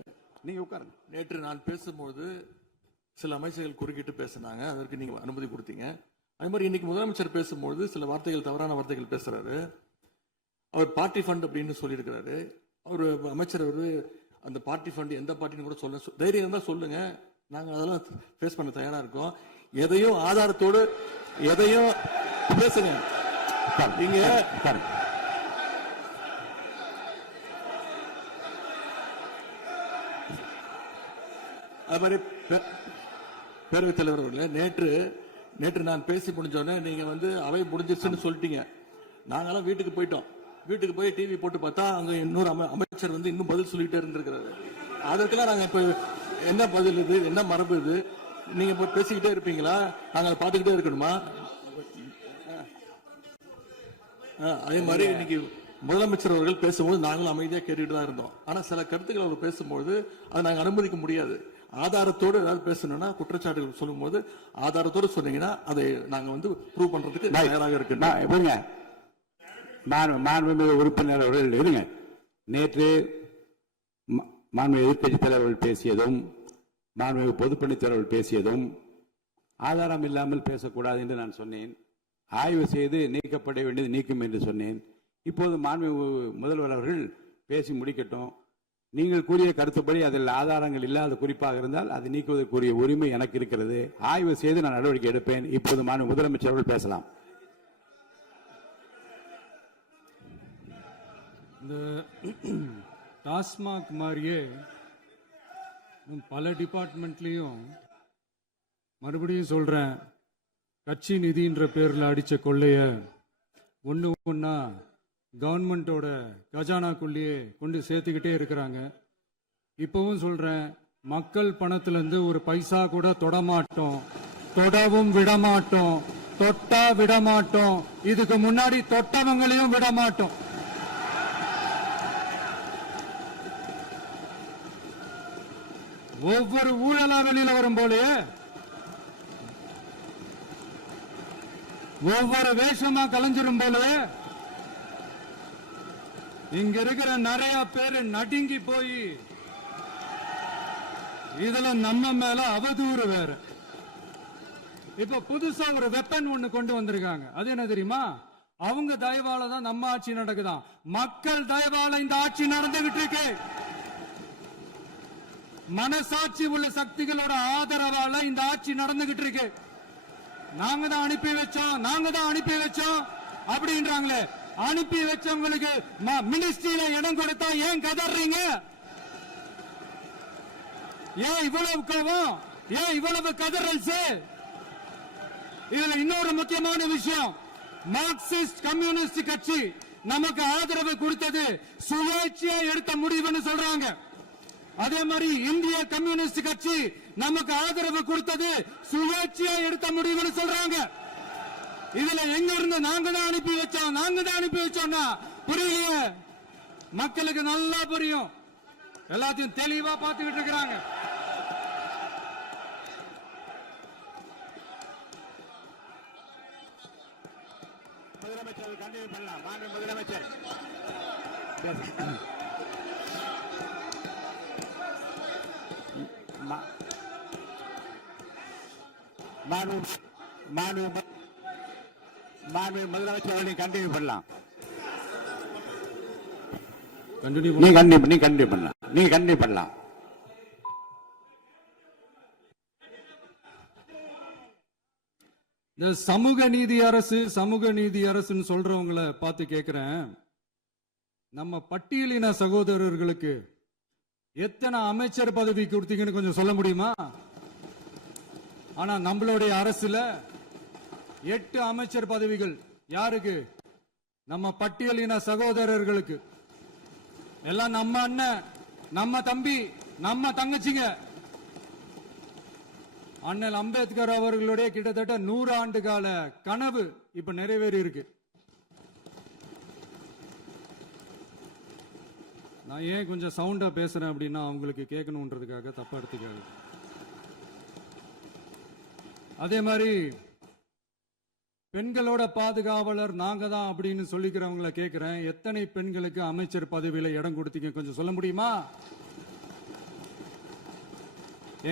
நீங்க உட்காருங்க. நேற்று நான் பேசும்போது சில அமைச்சர்கள் குறுக்கிட்டு பேசினாங்க. அதற்கு நீங்க அனுமதி கொடுத்தீங்க. அதே மாதிரி இன்னைக்கு முதலமைச்சர் பேசும்போது சில வார்த்தைகள், தவறான வார்த்தைகள் பேசுறாரு. அவர் பார்ட்டி ஃபண்ட் அப்படின்னு சொல்லியிருக்கிறாரு. அவர் அமைச்சர் அந்த பார்ட்டி ஃபண்ட் எந்த பார்ட்டின்னு கூட சொல்ல தைரியம் இருந்தா சொல்லுங்க, நாங்க அதெல்லாம் ஃபேஸ் பண்ண தயாரா இருக்கோம். எதையும் ஆதாரத்தோடு எதையும் பேசுங்க. நீங்க அது மாதிரி பேரவைத் தலைவர் அவர்களே, நேற்று நான் பேசி முடிஞ்சோடனே நீங்க அவை முடிஞ்சிருச்சுன்னு சொல்லிட்டீங்க. நாங்கெல்லாம் வீட்டுக்கு போயிட்டோம். வீட்டுக்கு போய் டிவி போட்டு பார்த்தா அங்க இன்னொரு அமைச்சர் இன்னும் பதில் சொல்லிட்டே இருந்திருக்கிறாரு. அதற்கெல்லாம் நாங்க இப்ப என்ன பதில் இது, என்ன மரபு இது? நீங்க இப்ப பேசிக்கிட்டே இருப்பீங்களா? நாங்க அதை பார்த்துக்கிட்டே இருக்கணுமா? அதே மாதிரி இன்னைக்கு முதலமைச்சர் அவர்கள் பேசும்போது நாங்களும் அமைதியா கேட்டுட்டு தான் இருந்தோம். ஆனா சில கருத்துக்கள் அவர் பேசும்போது அதை நாங்க அனுமதிக்க முடியாது. ஆதாரத்தோடு ஏதாவது பேசணும்னா, குற்றச்சாட்டுகள் சொல்லும் போது ஆதாரத்தோடு சொன்னீங்கன்னா அதை நாங்க ப்ரூவ் பண்றதுக்கு தயாராக இருக்கு. மாண்புமிகு உறுப்பினர் அவர்கள் இருங்க. நேற்று மாண்புமிகு எதிர்க்கட்சி தலைவர்கள் பேசியதும் மாண்புமிகு பொதுப்பணித்துறை பேசியதும் ஆதாரம் இல்லாமல் பேசக்கூடாது என்று நான் சொன்னேன். ஆய்வு செய்து நீக்கப்பட வேண்டியது நீக்கும் என்று சொன்னேன். இப்போது மாண்புமிகு முதல்வர் அவர்கள் பேசி முடிக்கட்டும். நீங்கள் கூறிய கருத்துப்படி அதில் ஆதாரங்கள் இல்லாத குறிப்பாக இருந்தால் அதை நீக்குவதற்குரிய உரிமை எனக்கு இருக்கிறது. ஆய்வு செய்து நான் நடவடிக்கை எடுப்பேன். இப்போது மாண்புமிகு முதலமைச்சர் அவர்கள் பேசலாம். இந்த டாஸ்மாக் மாதிரியே பல டிபார்ட்மெண்ட்லயும் மறுபடியும் சொல்றேன், கட்சி நிதின்ற பேர்ல அடிச்ச கொள்ளைய ஒன்னா கவர்மெண்டோட கஜானாக்குள்ளேயே கொண்டு சேர்த்துக்கிட்டே இருக்கிறாங்க. இப்பவும் சொல்றேன், மக்கள் பணத்துல இருந்து ஒரு பைசா கூட தொடமாட்டோம், தொடவும் விடமாட்டோம், தொட்டா விடமாட்டோம். இதுக்கு முன்னாடி தொட்டவங்களையும் விடமாட்டோம். ஒவ்வொரு ஊழலா வெளியில வரும் போலே, ஒவ்வொரு வேஷமா கலைஞ்சிரும் போலே, இங்க இருக்கிற நிறைய பேரு நடுங்கி போய் இதுல நம்ம மேல அவதூறு வேற. இப்ப புதுசா ஒரு வெப்பன் ஒண்ணு கொண்டு வந்திருக்காங்க. அது என்ன தெரியுமா? அவங்க தயவால தான் நம்ம ஆட்சி நடக்குதான். மக்கள் தயவால இந்த ஆட்சி நடந்துகிட்டு இருக்கு. மனசாட்சி உள்ள சக்திகளோட ஆதரவால இந்த ஆட்சி நடந்துகிட்டு இருக்கு. நாங்க தான் அனுப்பி வச்சோம் அப்படின்றாங்களே. அனுப்பி வச்சவங்களுக்கு மினிஸ்ட்ரியில இடம் கொடுத்தா ஏன் கதறீங்க? ஏன் இவ்வளவு கோவம்? ஏன் இவ்வளவு கதறல்? இதுல இன்னொரு முக்கியமான விஷயம், மார்க்சிஸ்ட் கம்யூனிஸ்ட் கட்சி நமக்கு ஆதரவு கொடுத்தது சுயேட்சையா எடுத்த முடிவுன்னு சொல்றாங்க. அதே மாதிரி இந்திய கம்யூனிஸ்ட் கட்சி நமக்கு ஆதரவு கொடுத்தது சுயேட்சையா எடுத்த முடிவுன்னு சொல்றாங்க. இதுல எங்க இருந்து நாங்க தான் அனுப்பி வச்சோம்னா புரியலையே. மக்களுக்கு நல்லா புரியும், எல்லாத்தையும் தெளிவா பார்த்துக்கிட்டு இருக்கிறாங்க. முதலமைச்சர் கண்டினியூ பண்ணலாம். மாண்புமிகு முதலமைச்சர் முதலமைச்சர் கண்டினியூ பண்ணலாம். நீங்க கண்டினியூ பண்ணலாம். இந்த சமூக நீதி அரசுன்னு சொல்றவங்களை பார்த்து கேட்கிறேன், நம்ம பட்டியலின சகோதரர்களுக்கு எத்தனை அமைச்சர் பதவி கொடுத்தீங்கன்னு கொஞ்சம் சொல்ல முடியுமா? ஆனா நம்மளுடைய அரசுல 8 அமைச்சர் பதவிகள் யாருக்கு? நம்ம பட்டியலின சகோதரர்களுக்கு. எல்லாம் நம்ம அண்ணன், நம்ம தம்பி, நம்ம தங்கச்சிங்க. அண்ணல் அம்பேத்கர் அவர்களுடைய கிட்டத்தட்ட 100 ஆண்டு கால கனவு இப்ப நிறைவேறி இருக்கு. நான் ஏன் கொஞ்சம் சவுண்டா பேசுறேன் அப்படின்னா அவங்களுக்கு கேட்கணுன்றதுக்காக, தப்பா எடுத்துக்காது. அதே மாதிரி பெண்களோட பாதுகாவலர் நாங்க தான் அப்படின்னு சொல்லிக்கிறவங்களை கேட்கிறேன், எத்தனை பெண்களுக்கு அமைச்சர் பதவியில இடம் கொடுத்தீங்க கொஞ்சம் சொல்ல முடியுமா?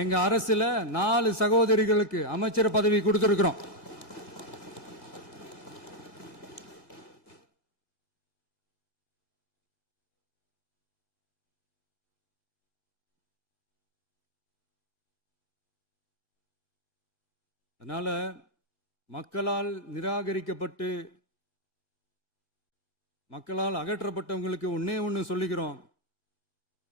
எங்க அரசுல 4 சகோதரிகளுக்கு அமைச்சர் பதவி கொடுத்திருக்கிறோம். அதனால மக்களால் நிராகரிக்கப்பட்டு மக்களால் அகற்றப்பட்டவங்களுக்கு ஒன்னே ஒன்று சொல்லிக்கிறோம்,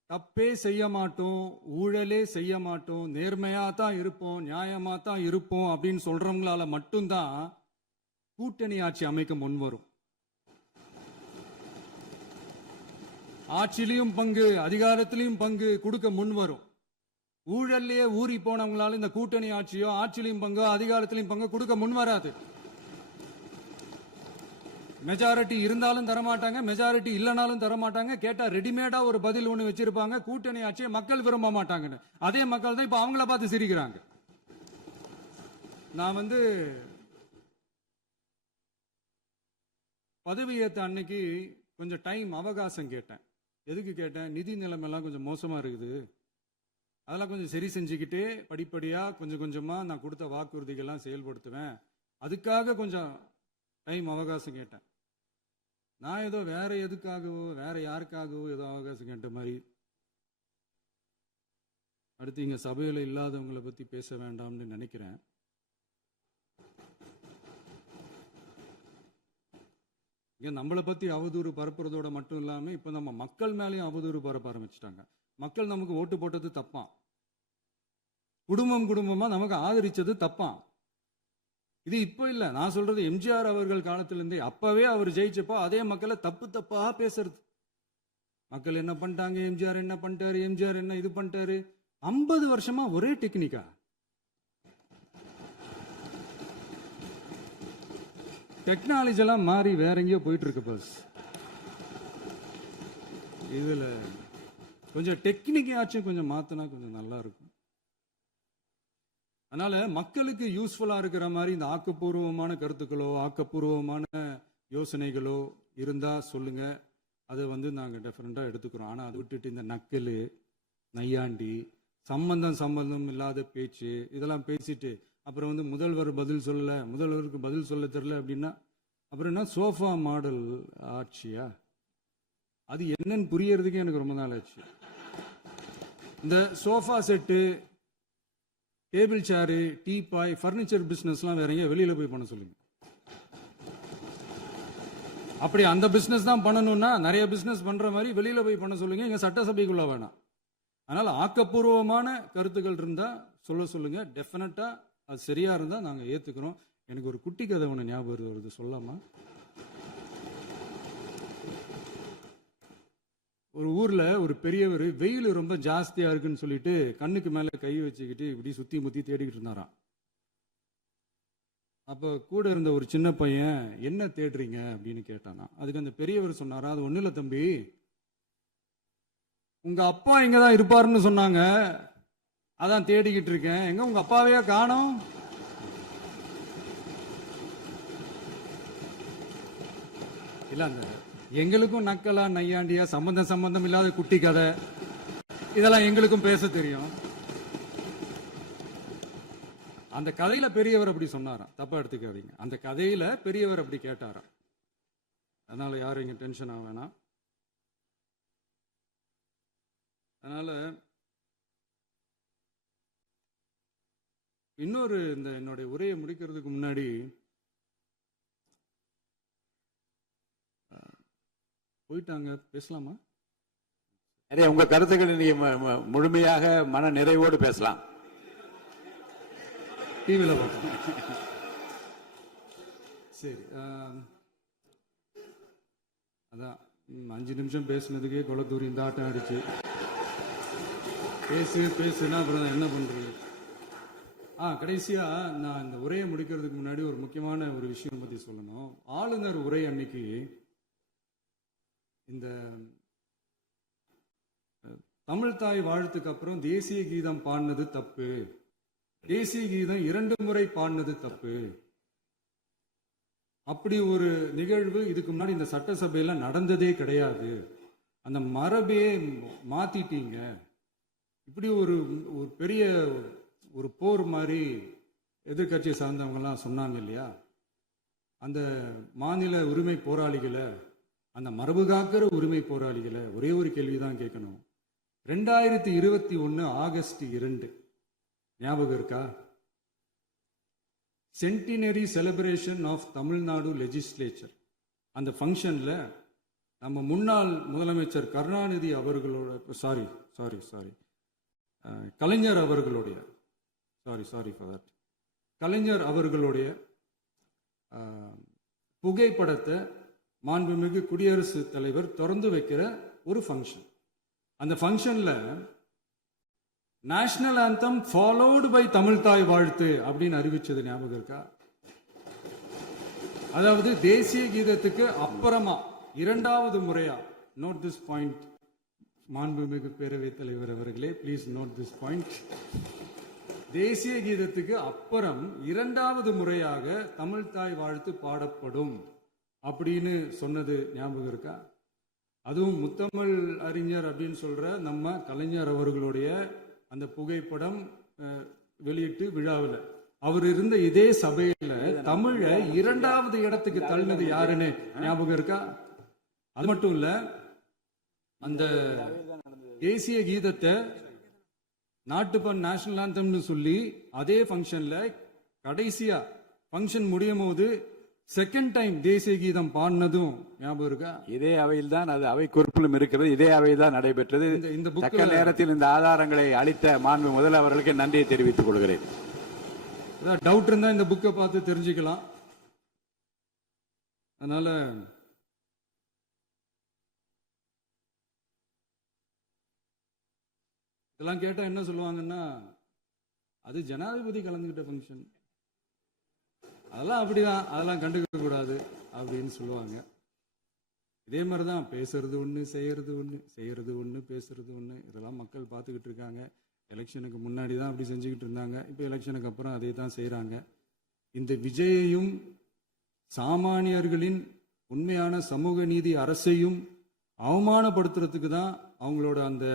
தப்பே செய்ய மாட்டோம், ஊழலே செய்ய மாட்டோம், நேர்மையா தான் இருப்போம், நியாயமா தான் இருப்போம் அப்படின்னு சொல்றவங்களால மட்டும்தான் கூட்டணி ஆட்சி அமைக்க முன்வரும். ஆட்சியிலையும் பங்கு, அதிகாரத்திலையும் பங்கு கொடுக்க முன்வரும். ஊழல்லையே ஊறி போனவங்களால இந்த கூட்டணி ஆட்சியோ ஆட்சியிலையும் பங்கோ அதிகாரத்திலையும் பங்கு கொடுக்க முன்வராது. மெஜாரிட்டி இருந்தாலும் தரமாட்டாங்க, மெஜாரிட்டி இல்லைனாலும் தரமாட்டாங்க. கேட்டா ரெடிமேடா ஒரு பதில் ஒண்ணு வச்சிருப்பாங்க, கூட்டணி ஆட்சியை மக்கள் விரும்ப மாட்டாங்கன்னு. அதே மக்கள் தான் இப்ப அவங்கள பார்த்து சிரிக்கிறாங்க. நான் பதவியேற்ற அன்னைக்கு கொஞ்சம் டைம் அவகாசம் கேட்டேன். எதுக்கு கேட்டேன்? நிதி நிலைமைலாம் கொஞ்சம் மோசமா இருக்குது, அதெல்லாம் கொஞ்சம் சரி செஞ்சுக்கிட்டே படிப்படியா கொஞ்சம் கொஞ்சமா நான் கொடுத்த வாக்குறுதிகள்லாம் செயல்படுத்துவேன், அதுக்காக கொஞ்சம் டைம் அவகாசம் கேட்டேன். நான் ஏதோ வேற எதுக்காகவோ வேற யாருக்காகவோ ஏதோ அவகாசம் கேட்ட மாதிரி. அடுத்து இங்க சபையில இல்லாதவங்களை பத்தி பேச வேண்டாம்னு நினைக்கிறேன். இங்க நம்மளை பத்தி அவதூறு பரப்புறதோட மட்டும் இல்லாம இப்ப நம்ம மக்கள் மேலேயும் அவதூறு பரப்ப ஆரம்பிச்சிட்டாங்க. மக்கள் நமக்கு ஓட்டு போட்டது தப்பான், குடும்பம் குடும்பமா நமக்கு ஆதரிச்சது தப்பான். இது இப்ப இல்ல, நான் சொல்றது எம்ஜிஆர் அவர்கள் காலத்திலிருந்தே. அப்பவே அவர் ஜெயிச்சப்போ அதே மக்களை தப்பு தப்பா பேசுறது. மக்கள் என்ன பண்ணிட்டாங்க, எம்ஜிஆர் என்ன பண்ணிட்டாரு, எம்ஜிஆர் என்ன இது பண்ணிட்டாரு. 50 வருஷமா ஒரே டெக்னிக்கா. டெக்னாலஜி எல்லாம் மாறி வேற எங்கேயோ போயிட்டு இருக்கு பஸ். இதுல கொஞ்சம் டெக்னிக்காச்சும் கொஞ்சம் மாத்தினா கொஞ்சம் நல்லா இருக்கும். அதனால மக்களுக்கு யூஸ்ஃபுல்லா இருக்கிற மாதிரி இந்த ஆக்கப்பூர்வமான கருத்துக்களோ ஆக்கப்பூர்வமான யோசனைகளோ இருந்தா சொல்லுங்க, அதை நாங்க டெஃபரெண்டா எடுத்துக்கிறோம். ஆனா அதை விட்டுட்டு இந்த நக்கல், நையாண்டி, சம்பந்தம் இல்லாத பேச்சு இதெல்லாம் பேசிட்டு அப்புறம் முதல்வர் பதில் சொல்லல, முதல்வருக்கு பதில் சொல்ல தெரியல அப்படின்னா அப்புறம் என்ன சோஃபா மாடல் ஆட்சியா? அது என்னன்னு புரியறதுக்கு எனக்கு ரொம்ப நாள் ஆச்சு. இந்த sofa set, table chair, teapoy, furniture பிசினஸ்லாம் வேற எங்க வெளியில போய் பண்ண சொல்லுங்க. அப்படி அந்த பிசினஸ் தான் பண்ணணும்னா நிறைய பிசினஸ் பண்ற மாதிரி வெளியில போய் பண்ண சொல்லுங்க, இங்க சட்டசபைக்குள்ள வேணாம். அதனால ஆக்கப்பூர்வமான கருத்துக்கள் இருந்தா சொல்லுங்க, டெஃபினட்டா அது சரியா இருந்தா நாங்க ஏத்துக்கிறோம். எனக்கு ஒரு குட்டி கதை ஒண்ணு ஞாபகம் வருது, சொல்லாமா? ஒரு ஊர்ல ஒரு பெரியவர் வெயில் ரொம்ப ஜாஸ்தியா இருக்குன்னு சொல்லிட்டு கண்ணுக்கு மேல கை வச்சுக்கிட்டு இப்படி சுத்தி முத்தி தேடிக்கிட்டு இருந்தாராம். அப்ப கூட இருந்த ஒரு சின்ன பையன் என்ன தேடுறீங்க அப்படின்னு கேட்டானா. அதுக்கு அந்த பெரியவர் சொன்னாரா, அது ஒண்ணு இல்ல தம்பி, உங்க அப்பா இங்கதான் இருப்பாருன்னு சொன்னாங்க, அதான் தேடிக்கிட்டு இருக்கேன். எங்க உங்க அப்பாவையா காணோம்? இல்ல அந்த எங்களுக்கும் நக்கலா நையாண்டியா சம்பந்தம் இல்லாத குட்டி கதை இதெல்லாம் எங்களுக்கும் பேச தெரியும். அந்த கதையில பெரியவர் அப்படி சொன்னாராம், தப்பா எடுத்துக்காதீங்க. அந்த கதையில பெரியவர் அப்படி கேட்டாராம். அதனால யாரும் இங்க டென்ஷன் ஆக வேணாம். அதனால இன்னொரு இந்த என்னுடைய உரையை முடிக்கிறதுக்கு முன்னாடி போயிட்டாங்க, பேசலாமா? நிறைய உங்க கருத்துக்களை நீங்க முழுமையாக மன நிறைவோடு பேசலாம். டிவியில் பார்க்கலாம். சரி, அதான் 5 நிமிஷம் பேசுனதுக்கே கொளத்தூரி இந்த ஆட்டம் அடிச்சு பேசுனா அப்புறம் என்ன பண்றது? கடைசியா நான் இந்த உரையை முடிக்கிறதுக்கு முன்னாடி ஒரு முக்கியமான ஒரு விஷயம் பத்தி சொல்லணும். ஆளுநர் உரை அன்னைக்கு இந்த தமிழ் தாய் வாழ்த்துக்கு அப்புறம் தேசிய கீதம் பாடினது தப்பு, தேசிய கீதம் 2 முறை பாடினது தப்பு. அப்படி ஒரு நிகழ்வு இதுக்கு முன்னாடி இந்த சட்டசபையில நடந்ததே கிடையாது. அந்த மரபையே மாத்திட்டீங்க. இப்படி ஒரு பெரிய ஒரு போர் மாதிரி எதிர்கட்சியை சார்ந்தவங்க எல்லாம் சொன்னாங்க இல்லையா? அந்த மாநில உரிமை போராளிகளை, அந்த மரபு காக்கிற உரிமை போராளிகளை ஒரே ஒரு கேள்விதான் கேட்கணும். 2021 ஆகஸ்ட் 2 ஞாபகம் இருக்கா? Centenary celebration of Tamil Nadu legislature. அந்த ஃபங்க்ஷனில் நம்ம முன்னாள் முதலமைச்சர் கருணாநிதி அவர்களோட கலைஞர் அவர்களுடைய கலைஞர் அவர்களுடைய புகைப்படத்தை மாண்புமிகு குடியரசுத் தலைவர் திறந்து வைக்கிற ஒரு ஃபங்க்ஷன். அந்த ஃபங்க்ஷன்ல national anthem followed by Tamil Thai Vazhthu அப்படின்னு அறிவிச்சது ஞாபகம் இருக்கா? அதாவது தேசிய கீதத்துக்கு அப்புறமா இரண்டாவது முறையா, நோட் திஸ் பாயிண்ட் மாண்புமிகு பேரவைத் தலைவர் அவர்களே, ப்ளீஸ் நோட் திஸ் பாயிண்ட். தேசிய கீதத்துக்கு அப்புறம் இரண்டாவது முறையாக தமிழ் தாய் வாழ்த்து பாடப்படும் அப்படின்னு சொன்னது ஞாபகம் இருக்கா? அதுவும் முத்தமிழ் அறிஞர் அப்படின்னு சொல்ற நம்ம கலைஞர் அவர்களுடைய அந்த புகைப்படம் வெளியிட்டு விழாவில் அவர் இருந்த இதே சபையில தமிழ இரண்டாவது இடத்துக்கு தள்ளினது யாருன்னு ஞாபகம் இருக்கா? அது மட்டும் இல்ல, அந்த தேசிய கீதத்தை நாட்டுப்பண் நேஷனல் ஆந்தம்னு சொல்லி அதே ஃபங்க்ஷன்ல கடைசியா ஃபங்க்ஷன் முடியும் போது செகண்ட் டைம் தேசிய கீதம் பாடினதும் ஞாபகம் இருக்கா? இதே அவையில் தான், அது அவை குறிப்பிலும் இருக்கிறது, இதே அவையில் தான் நடைபெற்றது. இந்த தக்க நேரத்தில் இந்த ஆதாரங்களை அளித்த மாண்பு முதல்வர்களுக்கு நன்றியை தெரிவித்துக் கொள்கிறேன். டவுட் இருந்தா இந்த புக்கை பார்த்து தெரிஞ்சுக்கலாம். அதனால இதெல்லாம் கேட்டா என்ன சொல்லுவாங்கன்னா, அது ஜனாதிபதி கலந்துகிட்ட ஃபங்க்ஷன், அதெல்லாம் அப்படிதான், அதெல்லாம் கண்டுக்க கூடாது அப்படின்னு சொல்லுவாங்க. இதே மாதிரிதான் பேசுறது ஒண்ணு, செய்யறது ஒண்ணு, செய்யறது ஒண்ணு, பேசுறது ஒண்ணு. இதெல்லாம் மக்கள் பார்த்துக்கிட்டு இருக்காங்க. எலெக்ஷனுக்கு முன்னாடி தான் அப்படி செஞ்சுக்கிட்டு இருந்தாங்க. இப்போ எலெக்ஷனுக்கு அப்புறம் அதே தான் செய்யறாங்க. இந்த விஜயையும் சாமானியர்களின் உண்மையான சமூக நீதி அரசையும் அவமானப்படுத்துறதுக்கு தான் அவங்களோட அந்த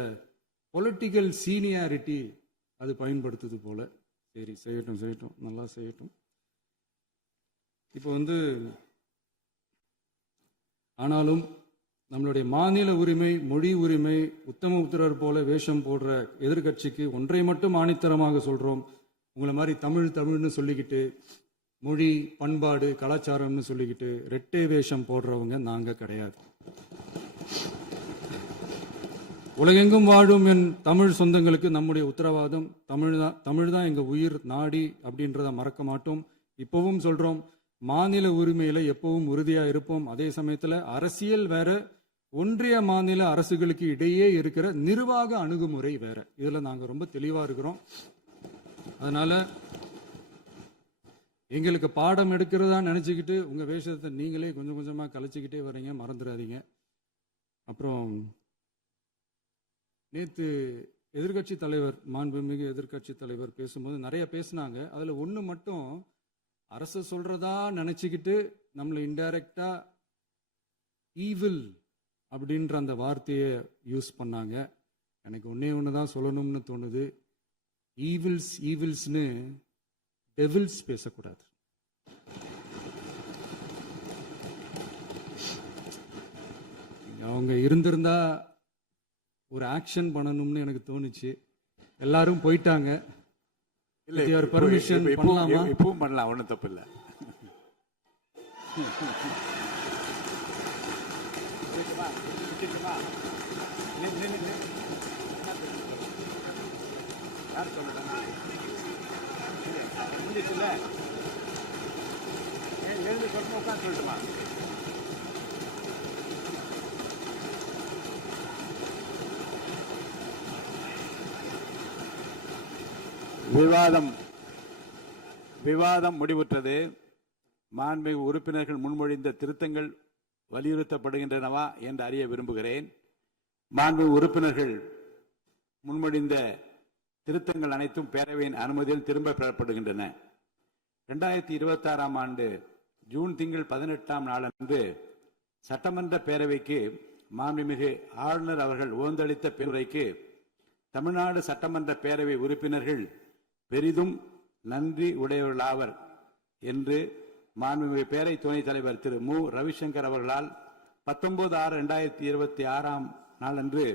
பொலிட்டிக்கல் சீனியாரிட்டி அது பயன்படுத்துது போல. சரி, செய்யட்டும் செய்யட்டும், நல்லா செய்யட்டும். இப்போ ஆனாலும் நம்மளுடைய மாநில உரிமை, மொழி உரிமை, உத்தம உத்தரர் போல வேஷம் போடுற எதிர்கட்சிக்கு ஒன்றை மட்டும் ஆணித்தரமாக சொல்றோம். உங்களை மாதிரி தமிழ்னு சொல்லிக்கிட்டு, மொழி, பண்பாடு, கலாச்சாரம்னு சொல்லிக்கிட்டு ரெட்டை வேஷம் போடுறவங்க நாங்க கிடையாது. உலகெங்கும் வாழும் என் தமிழ் சொந்தங்களுக்கு நம்முடைய உத்தரவாதம் தமிழ் தான் எங்க உயிர் நாடி அப்படின்றத மறக்க மாட்டோம். இப்பவும் சொல்றோம், மாநில உரிமையில எப்பவும் உறுதியா இருப்போம். அதே சமயத்துல அரசியல் வேற, ஒன்றிய மாநில அரசுகளுக்கு இடையே இருக்கிற நிர்வாக அணுகுமுறை வேற. இதுல நாங்க ரொம்ப தெளிவா இருக்கிறோம். அதனால எங்களுக்கு பாடம் எடுக்கிறதா நினைச்சுக்கிட்டு உங்க வேஷத்தை நீங்களே கொஞ்சம் கொஞ்சமா கலைச்சிக்கிட்டே வர்றீங்க, மறந்துடாதீங்க. அப்புறம் நேத்து எதிர்கட்சி தலைவர், மாண்புமிகு எதிர்கட்சி தலைவர் பேசும்போது நிறைய பேசினாங்க. அதுல ஒண்ணு மட்டும் அரசு சொல்றதா நினைச்சுக்கிட்டு நம்மளை இன்டைரக்டா ஈவில் அப்படின்ற அந்த வார்த்தையை யூஸ் பண்ணாங்க. எனக்கு ஒண்ணுதான் சொல்லணும்னு தோணுது. ஈவில்ஸ்னு டெவில்ஸ் பேசக்கூடாது. அவங்க இருந்திருந்தா ஒரு ஆக்ஷன் பண்ணணும்னு எனக்கு தோணுச்சு. எல்லாரும் போயிட்டாங்க. பர்மிஷன் பண்ணலாமா? இப்பவும் பண்ணலாம், ஒன்றும் தப்பு இல்லை. யார் சொல்லிட்டாங்க? எழுந்து சொல்லுமா, உட்காந்து சொல்லட்டுமா? விவாதம் முடிவுற்றது. மாண்புமிகு உறுப்பினர்கள் முன்மொழிந்த திருத்தங்கள் வலியுறுத்தப்படுகின்றனவா என்று அறிய விரும்புகிறேன். மாண்புமிகு உறுப்பினர்கள் முன்மொழிந்த திருத்தங்கள் அனைத்தும் பேரவையின் அனுமதியில் திரும்ப பெறப்படுகின்றன. 2026 ஆண்டு ஜூன் திங்கள் 18ஆம் நாளன்று சட்டமன்ற பேரவைக்கு மாண்புமிகு ஆளுநர் அவர்கள் ஓந்தளித்த பெருரைக்கு தமிழ்நாடு சட்டமன்ற பேரவை உறுப்பினர்கள் பெரிதும் நன்றி உடையவர்களாவர் என்று மாண்புமிகு பேரவை துணைத் தலைவர் திரு மு ரவிசங்கர் அவர்களால் 19/6/2026 நாளன்று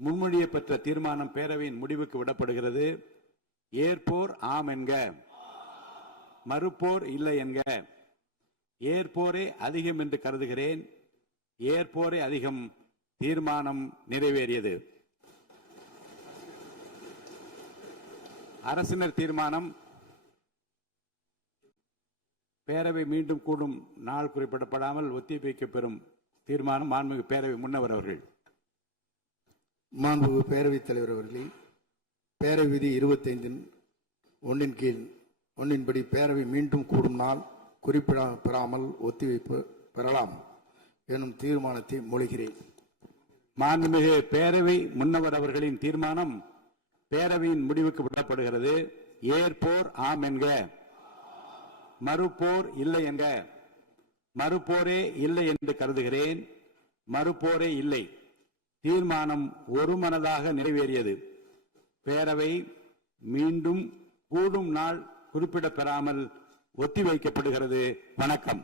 முன்மொழியப்பட்ட தீர்மானம் பேரவையின் முடிவுக்கு விடப்படுகிறது. ஏற்போர் ஆம் என்க. மறுப்போர் இல்லை என்க. ஏற்போரே அதிகம் என்று கருதுகிறேன். ஏற்போரே அதிகம். தீர்மானம் நிறைவேறியது. அரசினர் தீர்மானம். பேரவை மீண்டும் கூடும் நாள் குறிப்பிடப்படாமல் ஒத்திவைக்கப்பெறும் தீர்மானம். மாண்புமிகு பேரவை முன்னவர் அவர்கள். மாண்புமிகு பேரவைத் தலைவர் அவர்களே, பேரவை விதி 25(1) கீழ் 1 படி பேரவை மீண்டும் கூடும் நாள் குறிப்பிடப்பெறாமல் ஒத்திவைப்பு பெறலாம் எனும் தீர்மானத்தை மொழிகிறேன். மாண்புமிகு பேரவை முன்னவர் அவர்களின் தீர்மானம் பேரவையின் முடிவுக்கு விடப்படுகிறது. ஏற்போர் ஆம் என்க. மறுப்போர் இல்லை என்க. மறுப்போரே இல்லை என்று கருதுகிறேன். மறுப்போரே இல்லை. தீர்மானம் ஒருமனதாக நிறைவேறியது. பேரவை மீண்டும் கூடும் நாள் குறிப்பிடப்பெறாமல் ஒத்திவைக்கப்படுகிறது. வணக்கம்.